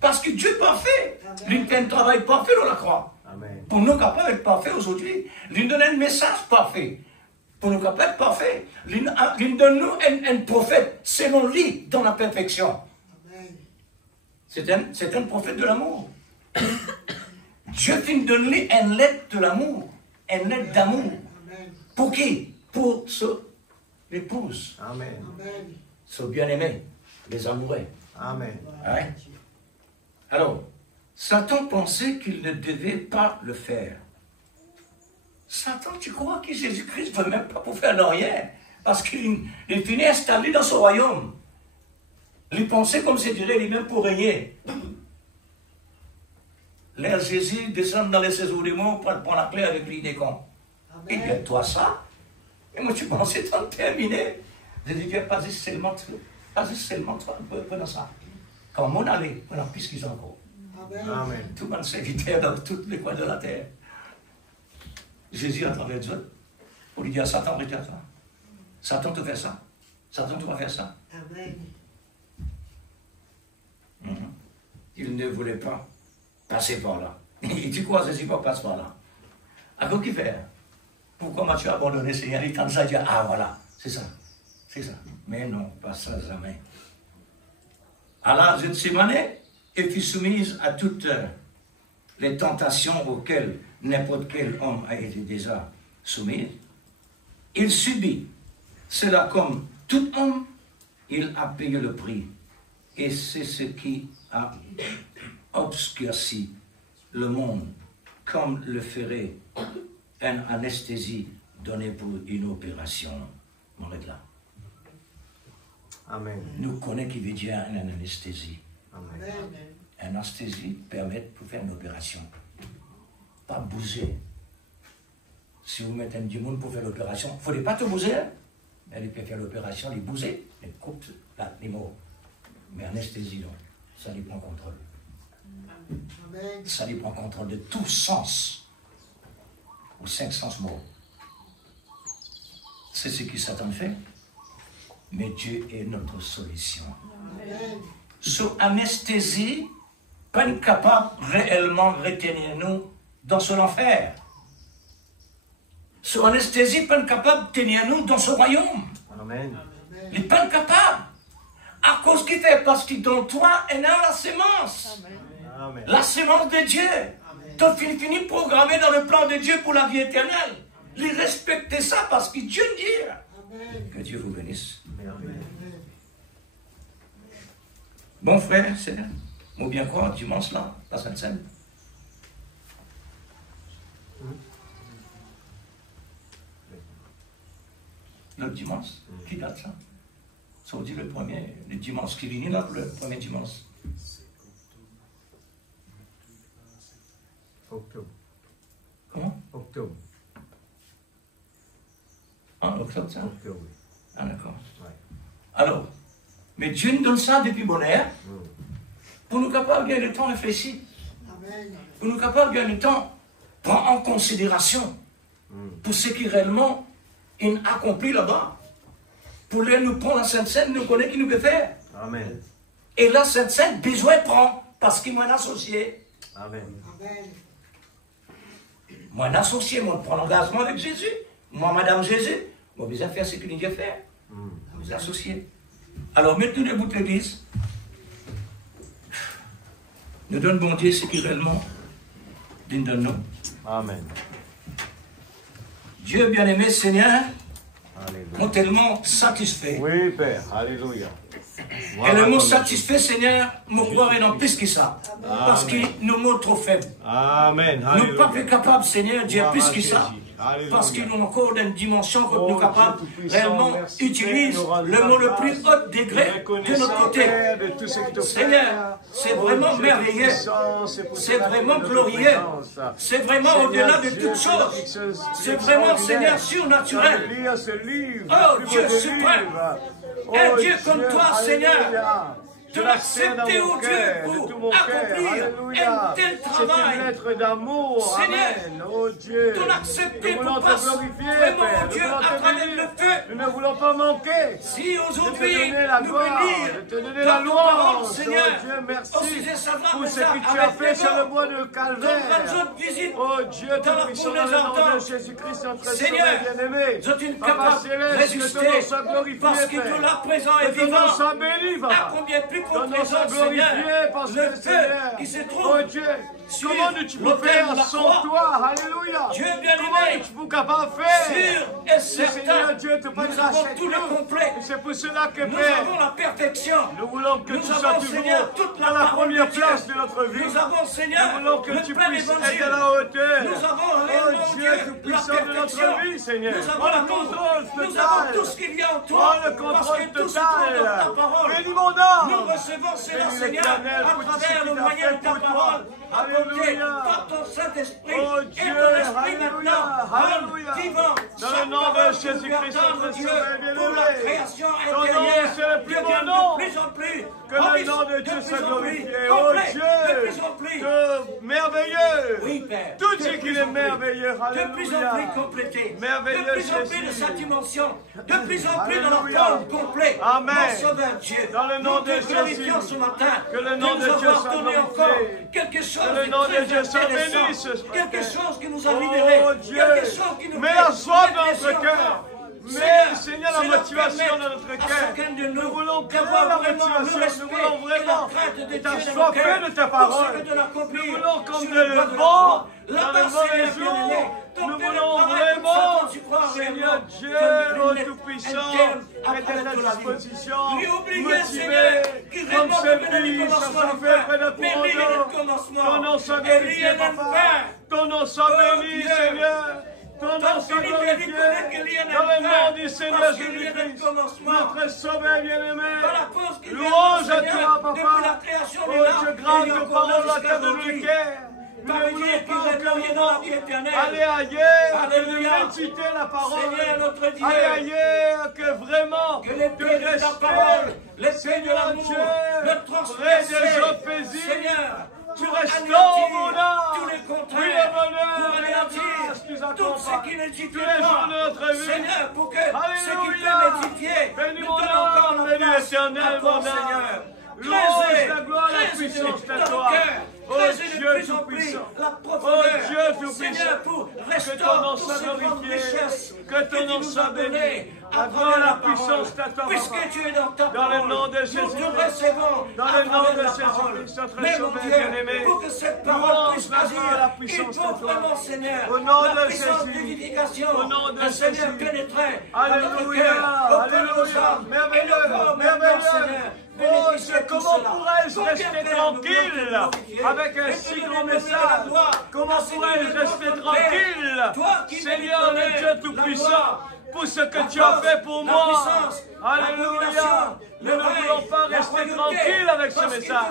Parce que Dieu est parfait. Il fait un travail parfait dans la croix. Amen. Pour nous capables d'être parfaits aujourd'hui, il donne un message parfait. Pour nous capables d'être parfaits, il donne nous un prophète selon lui dans la perfection. C'est un prophète de l'amour. Dieu finit de donner un lettre de l'amour, un lettre d'amour. Pour qui? Pour l'épouse, Amen. son bien-aimé, les amoureux. Amen. Hein? Alors, Satan pensait qu'il ne devait pas le faire. Satan, tu crois que Jésus-Christ ne veut même pas pour faire rien? Parce qu'il finit installé dans son royaume. Il pensait comme si dirait lui-même pour régner. L'air Jésus descend dans les séjours des morts pour prendre la clé avec lui des camps. Et bien, toi ça? Et moi, tu pensais tant terminé. Je dis, pas juste seulement toi, prenons ça. Quand on allait, on a plus qu'ils ont encore. Amen. Tout le monde serviteur dans tous les coins de la terre. Jésus à travers Dieu, pour lui dire à Satan, regarde ça. Satan te fait ça. Satan te va faire ça. Il ne voulait pas passer par là. Il dit quoi, Jésus pas passe par là. À quoi qu'il fait? Pourquoi m'as-tu abandonné, Seigneur? Il tente ça, il dit, ah voilà, c'est ça. C'est ça. Mais non, pas ça jamais. Alors, Gethsémane, et fut soumise à toutes les tentations auxquelles n'importe quel homme a été déjà soumis. Il subit cela comme tout homme, il a payé le prix. Et c'est ce qui a obscurci le monde, comme le ferait une anesthésie donnée pour une opération. On arrête là. Amen. Nous connaissons qui veut dire une anesthésie. Amen. Une anesthésie permet de faire une opération. Pas bouger. Si vous mettez du monde pour faire l'opération, il ne faudrait pas te bouger. Elle peut faire l'opération, il bouger, elle coupe là, les mots. Mais anesthésie, non. Ça lui prend contrôle. Ça lui prend contrôle de tout sens. Aux 5 sens mots. C'est ce qui Satan fait. Mais Dieu est notre solution. Sur anesthésie, pas capable réellement de retenir nous dans son enfer. Son anesthésie pas capable de tenir nous dans ce royaume. Amen. Il n'est pas capable. À cause qu'il fait parce que dans toi est née la sémence. Amen. La sémence de Dieu. Ton fini programmé dans le plan de Dieu pour la vie éternelle. Il respecte ça parce que Dieu dit. Que Dieu vous bénisse. Bon frère, c'est bien. Ou bien quoi, dimanche là, la Sainte-Seine. Le dimanche, qui date ça? Ça veut dire le dimanche qui vient là, le premier dimanche. Octobre. Comment? Octobre. Ah, octobre, ça? Octobre, oui. Ah, d'accord. Ouais. Alors, mais Dieu nous donne ça depuis bonne heure, pour nous capables de gagner le temps réfléchir, pour nous capables de gagner le temps prendre en considération pour ce qui réellement est accompli là-bas. Pour les nous prendre la Sainte-Seine, nous connaît qui nous peut faire. Amen. Et la Sainte-Seine, besoin de prendre, parce qu'il m'a associé. Amen. Moi, un associé, moi, prendre l'engagement avec Jésus. Moi, Madame Jésus, moi, je vais faire ce qu'il nous dit faire. Vous associés. Alors, mettez debout l'église. Nous donne bon Dieu ce qui réellement nous donne nous. Amen. Dieu bien-aimé, Seigneur, Alléluia. nous tellement satisfait. Oui, Père. Alléluia. Et le mot satisfait, Seigneur, me croire non plus que ça. Parce qu'il nous montre trop faibles. Amen. Nous ne sommes Alléluia. pas plus capables, Seigneur, de dire Gloire plus à que ça. Jésus. Alléluia. Parce qu'il nous encore dans une dimension que nous Oh, sommes capables, Dieu Tout-Puissant, réellement, merci, utilise Père, nous rendre le mot le grâce. plus haut degré de Reconnaissant, notre côté. Père, de tout ce que tu fais. Seigneur, c'est Oh, vraiment Dieu merveilleux. Tout-Puissant, pour C'est cela que vraiment notre glorieux. présence. C'est vraiment Seigneur au-delà de Dieu, toutes choses. quelque chose C'est vraiment, Seigneur, d'extraordinaire. surnaturel. Lire ce livre, Oh, le plus Dieu beau des suprême. livres. Un Oh, Dieu comme toi, Seigneur. Alléluia. De l'accepter, oh Dieu, pour accomplir un tel travail. C'est une lettre d'amour. Seigneur, Amen. Oh Dieu. de l'accepter Nous voulons pour te passer glorifier, vraiment, Père. oh Dieu, Nous voulons à te travers bénir. le feu. Nous ne voulons pas manquer. Si De te aujourd'hui donner la nous gloire, bénir de te donner dans la ton louange. parole, Oh Seigneur, Dieu, merci aussi je savoir pour que ce ça, que tu as avec fait les sur le morts, bois de dans Calvaire. notre visite, Oh Dieu, dans la tout-puissant, foule dans des le nom entends. de Jésus-Christ, notre Seigneur, Sauveur bien-aimé. je suis Papa capable de céleste, que résister, ton nom soit glorifié, parce que Père. tout là présent est Que ton nom vivant. soit béni, À Papa. combien plus Ton qu'on nom soit présente, glorifié, Seigneur, parce le que feu Seigneur, qui se oh trouve Dieu, sur comment tu peux l'autel faire de la sans croix. toi? Alléluia. Dieu bien-aimé, Comment tu peux capable de faire? sûr et Seigneur certain, Dieu, tu peux nous avons tout le complet. C'est pour cela que Nous Père, avons la perfection. nous voulons que Nous tu sois avons, toujours Seigneur, toute la à la parole première de Dieu. place de notre vie. Nous avons, Seigneur, Nous voulons que le tu plein puisses évangile. être à la hauteur. Nous avons Oh réellement, Dieu, Dieu, tout la puissant de perfection. notre vie, Seigneur. Nous avons Prends le l'amour. contrôle Nous total. avons tout ce qu'il y a en toi. Prends le Parce contrôle que tout se trouve dans ta total. parole. Bénis mon âme. Nous recevons cela, Bénis Seigneur, l'Éternel à pour tout ce travers qu'il le a moyen fait de ta pour toi. parole, apporté Alléluia. par ton Saint-Esprit Oh et Dieu, ton Esprit alléluia, maintenant, alléluia. vivant. Dans le nom de Jésus-Christ, notre Dieu, Sauveur pour la bien-aimé. création Ton nom, intérieure, c'est le plus devient grand nom. de plus en plus. Que le nom de Dieu soit glorifié. Oh complet, Dieu, de plus en plus. que merveilleux. Oui, Père. Tout de ce plus qu'il est en plus. merveilleux. De plus en Alléluia. plus complété. Merveilleux De plus en plus de Jésus. sa dimension. De plus en plus dans la Alléluia. forme complète. Amen. Mon Sauveur Dieu. Dans le nom nous de te glorifions Jésus. ce matin. Que le nom nous de Dieu avoir soit donné glorifié. encore quelque chose Que le nom de très Dieu soit intéressant. béni ce matin. Quelque chose qui nous a Oh libérés. Dieu, Quelque chose qui nous mets fait la soif dans réfléchir notre cœur. encore. Mais Seigneur, la Cela motivation permet dans notre à cœur. chacun de Nous nous voulons créer d'avoir la vraiment le motivation. respect Nous voulons et la vraiment crainte de Dieu ta dans nos soif cœurs de ta pour parole. ce que de l'accomplir Nous voulons comme sur de le bois de la vent croix. dans Là-bas, les mauvais Seigneur bien-aimé, jours. ton Nous Père voulons travaille comme ça vraiment, quand tu crois Seigneur réellement Dieu, de oh lunettes Tout-Puissant, internes à être travers à ta toute la vie. disposition, Lui oublier, motivé, Seigneur, qui comme vraiment seul peut donner le lui, ça commencement s'en du fait fin. près de Mais lui, il est ton le commencement. Ton nom soit Et lui, il glorifié, est le Papa. fin. Ton nom soit Oh, béni, Dieu. Seigneur. Ton nom soit glorifié. Dans le nom du Seigneur Jésus-Christ, notre Sauveur bien-aimé. Louange à toi, Papa. Oh Dieu, grâce de parole à terre de le cœur. Nous ne voulons pas encore aller ailleurs, Alléluia. de méditer la parole. Seigneur, notre Dieu. Aller ailleurs, que vraiment, Que les de paix de ta rester, parole, les paix de Seigneur l'amour, Dieu, le près transpercer, des eaux paisibles. Seigneur, Tu pour restaures mon anéantir âme. tous les Oui, le contraires, bonheur pour et la anéantir grâce qui nous tout ce accompagnent qui n'édifie tous les jours de notre vie. Seigneur, pour que ce qui Alléluia. peut l'édifier Bénis nous mon donne encore âme, la bénis place l'Éternel, à toi, mon âme. Seigneur. Louange, la gloire, la puissance dans de nos toi. cœurs. Oh Creuser de Dieu plus en plus tout-puissant. la Oh profondeur. Dieu tout-puissant. Seigneur, pour Que ton nom restaurer toutes soit ces grandes glorifié. richesses Que ton nom tu nous soit as données béni. à La travers gloire, la la parole. puissance de ta Puisque parole. tu es dans ta Dans parole, le nom de nous Jésus-Christ. te recevons Dans à le nom travers de la Jésus-Christ, parole. notre Mais mon sauveur Dieu, bien-aimé. pour que cette parole Louange puisse la gloire, la agir, il puissance faut de toi. vraiment, Seigneur, Au nom la de puissance Jésus. d'édification, Au nom de le Seigneur Jésus. pénétrer dans notre Alléluia, cœur, au fond de nos alléluia, âmes, et merveilleux, le corps maintenant, Seigneur. merveilleux. Oh Dieu, comment pourrais-je rester tranquille avec un si grand message? Comment pourrais-je rester tranquille, Seigneur le Dieu Tout-Puissant, pour ce que tu as fait pour moi? Alléluia. Nous ne voulons pas rester tranquilles avec ce message.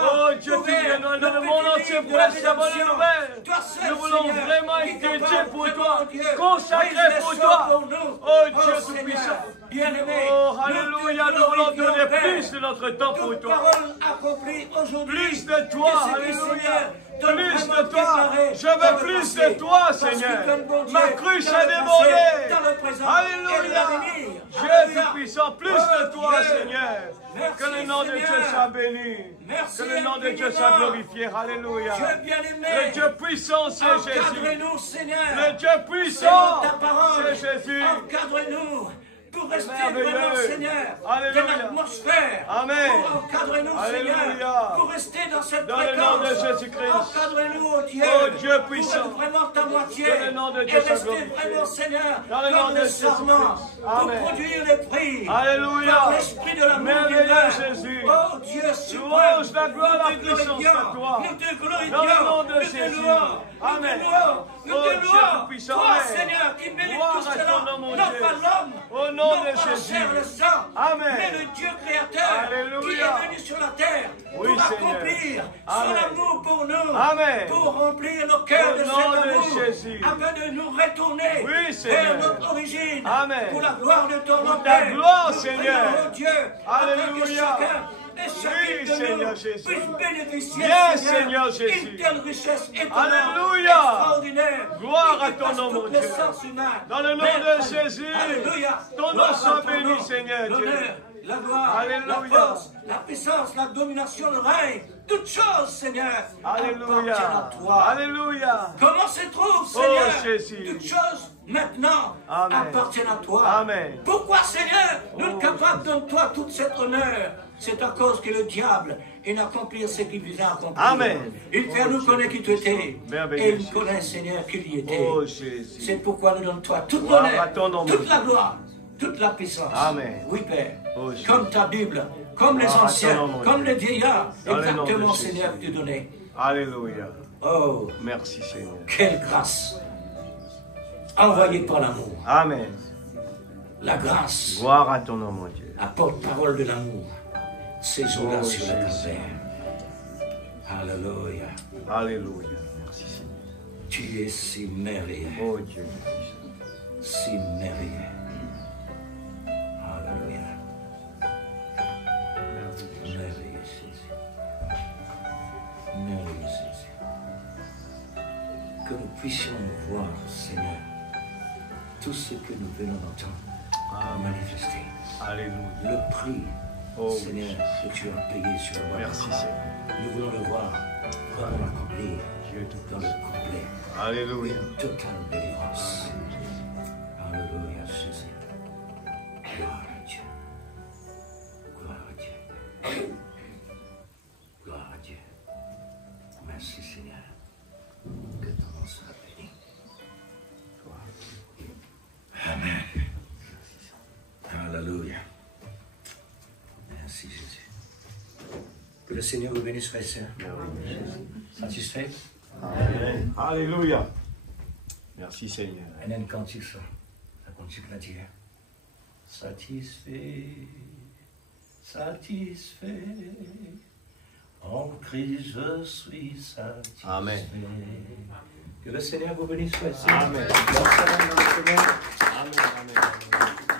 Oh Dieu, tu viens dans le monde entier pour la bonne nouvelle. Nous voulons vraiment être dédiés pour toi, consacrés pour toi. Oh Dieu Tout-Puissant. Oh, alléluia, nous voulons donner plus de notre temps pour toi. Plus de toi, alléluia. Plus de toi. Je veux plus de toi, Seigneur. Ma cruche a débordé. Alléluia. Dieu Tout-Puissant, plus de toi, Seigneur. Que le nom de Dieu soit béni. Que le nom de Dieu soit glorifié. Alléluia. Le Dieu puissant, c'est Jésus. Le Dieu puissant, c'est Jésus. Encadre-nous pour rester Merveilleux. vraiment, Seigneur, Alléluia. dans l'atmosphère. Amen. Pour encadrer-nous, Alléluia. Seigneur, pour rester dans cette Dans le fréquence. nom de Jésus-Christ. Encadre-nous, oh Dieu, Oh Dieu pour puissant. être vraiment ta moitié. Que le nom de et Dieu soit rester glorifié. vraiment, Seigneur, Dans le nom comme de le Jésus-Christ. serment, pour Amen. produire les prix. Alléluia. Par l'esprit de l'amour Merveilleux divin. Jésus. Oh Dieu suprême. Louange, la gloire, la Nous te puissance glorifions. de toi. Nous te glorifions. Dans le nom de Nous te Jésus. louons. Amen. Nous te louons. Nous Oh te Dieu louons. Tout-Puissant. Toi, Amen. Seigneur, qui mérite Gloire tout à cela. ton nom, mon Non Dieu. pas l'homme. Au nom non de pas la Jésus. chair, le sang. Amen. Mais le Dieu créateur. Alléluia. Qui est venu sur la terre. Oui, pour Seigneur. accomplir Amen. son amour pour nous. Amen. Pour remplir nos cœurs Au de nom cet de amour. Jésus. Afin de nous retourner Oui, Seigneur. vers notre origine. Amen. Pour la gloire de ton nom. Pour ta Père. gloire, Nous Seigneur. prions, oh Dieu. Afin que Alléluia. chacun et chacune Oui, de Seigneur nous Jésus. puisse bénéficier, Yes, Seigneur Jésus. une telle richesse étonnante, Alléluia. extraordinaire, Gloire qui à ton dépasse nom, mon toutes Dieu. les sens humains. Dans le nom Père, de Jésus. Alléluia. Ton nom Gloire à soit ton béni, nom. Seigneur Dieu. L'honneur, la gloire, Alléluia. la force, la puissance, la domination, le règne, toutes choses, Seigneur, Alléluia. appartiennent à toi. Alléluia. Comment se trouve, Seigneur, Jésus. toutes choses maintenant Amen. appartiennent à toi. Amen. Pourquoi, Seigneur, nous Oh, sommes capables de toi toute cette honneur? C'est à cause que le diable est d'accomplir ce qu'il visait à accomplir. Amen. Il fait nous connaître qui tu étais. Merveilleux, Et il Jésus. connaît, Seigneur, qui il y était. Oh Jésus. C'est pourquoi nous donnons toi toute Gloire l'honneur, à ton nom, toute mon la Dieu. gloire, toute la puissance. Amen. Oui, Père. Oh, Jésus. Comme ta Bible, comme les Gloire à ton anciens, nom, mon comme Dieu. les vieillards, Dans le nom de exactement, Jésus. Seigneur, que tu donnais. Alléluia. Oh, Merci Seigneur. quelle grâce envoyée par l'amour. Amen. La grâce, Gloire à ton nom, mon Dieu. la porte-parole de l'amour, ces jours-là Oh, sur la Jésus. terre. Alléluia. Alléluia. Merci Seigneur. Tu es si merveilleux, Oh Dieu. si merveilleux. Alléluia. Merveilleux Jésus. Merveilleux Jésus. Que nous puissions voir, Seigneur, tout ce que nous venons d'entendre manifester. Alléluia. Le prix, Oh, Seigneur, que tu as payé sur la croix. Merci Seigneur. Nous voulons le voir vraiment accompli Dieu tout dans le complet, Alléluia. totale délivrance. Alléluia, Jésus. Gloire à Dieu. Gloire à Dieu. Gloire à Dieu. Merci, Seigneur. Que ton nom soit béni. Amen. Alléluia. Merci, Jésus. Que le Seigneur vous bénisse, frères et sœurs. Satisfait? Amen. Alléluia. Merci Seigneur. Un an cantique, ça. Ça cantique la dire. Satisfait, satisfait. En Christ, je suis satisfait. Amen. Que le Seigneur vous bénisse, frères et sœurs. Amen. Bonne semaine dans le Seigneur. Amen. Amen.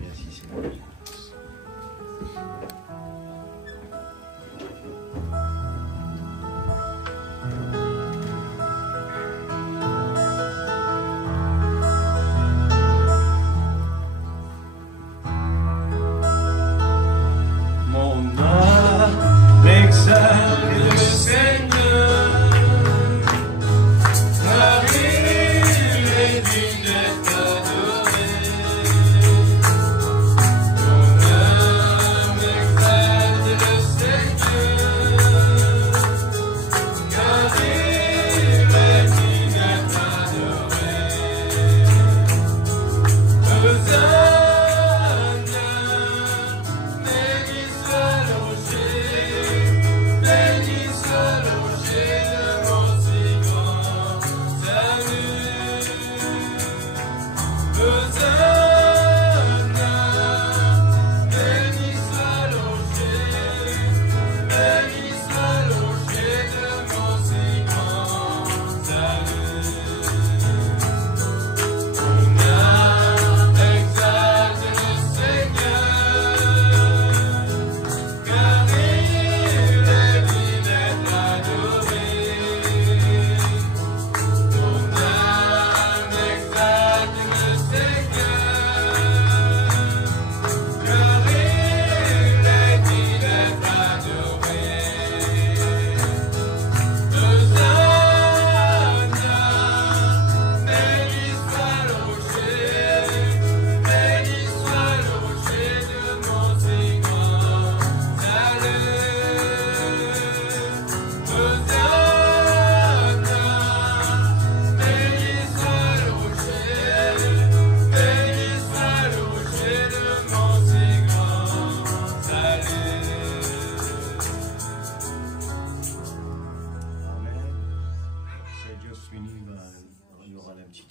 Merci Seigneur.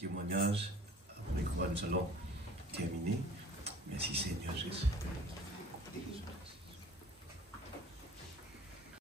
Témoignage, après quoi nous allons terminer. Merci Seigneur Jésus.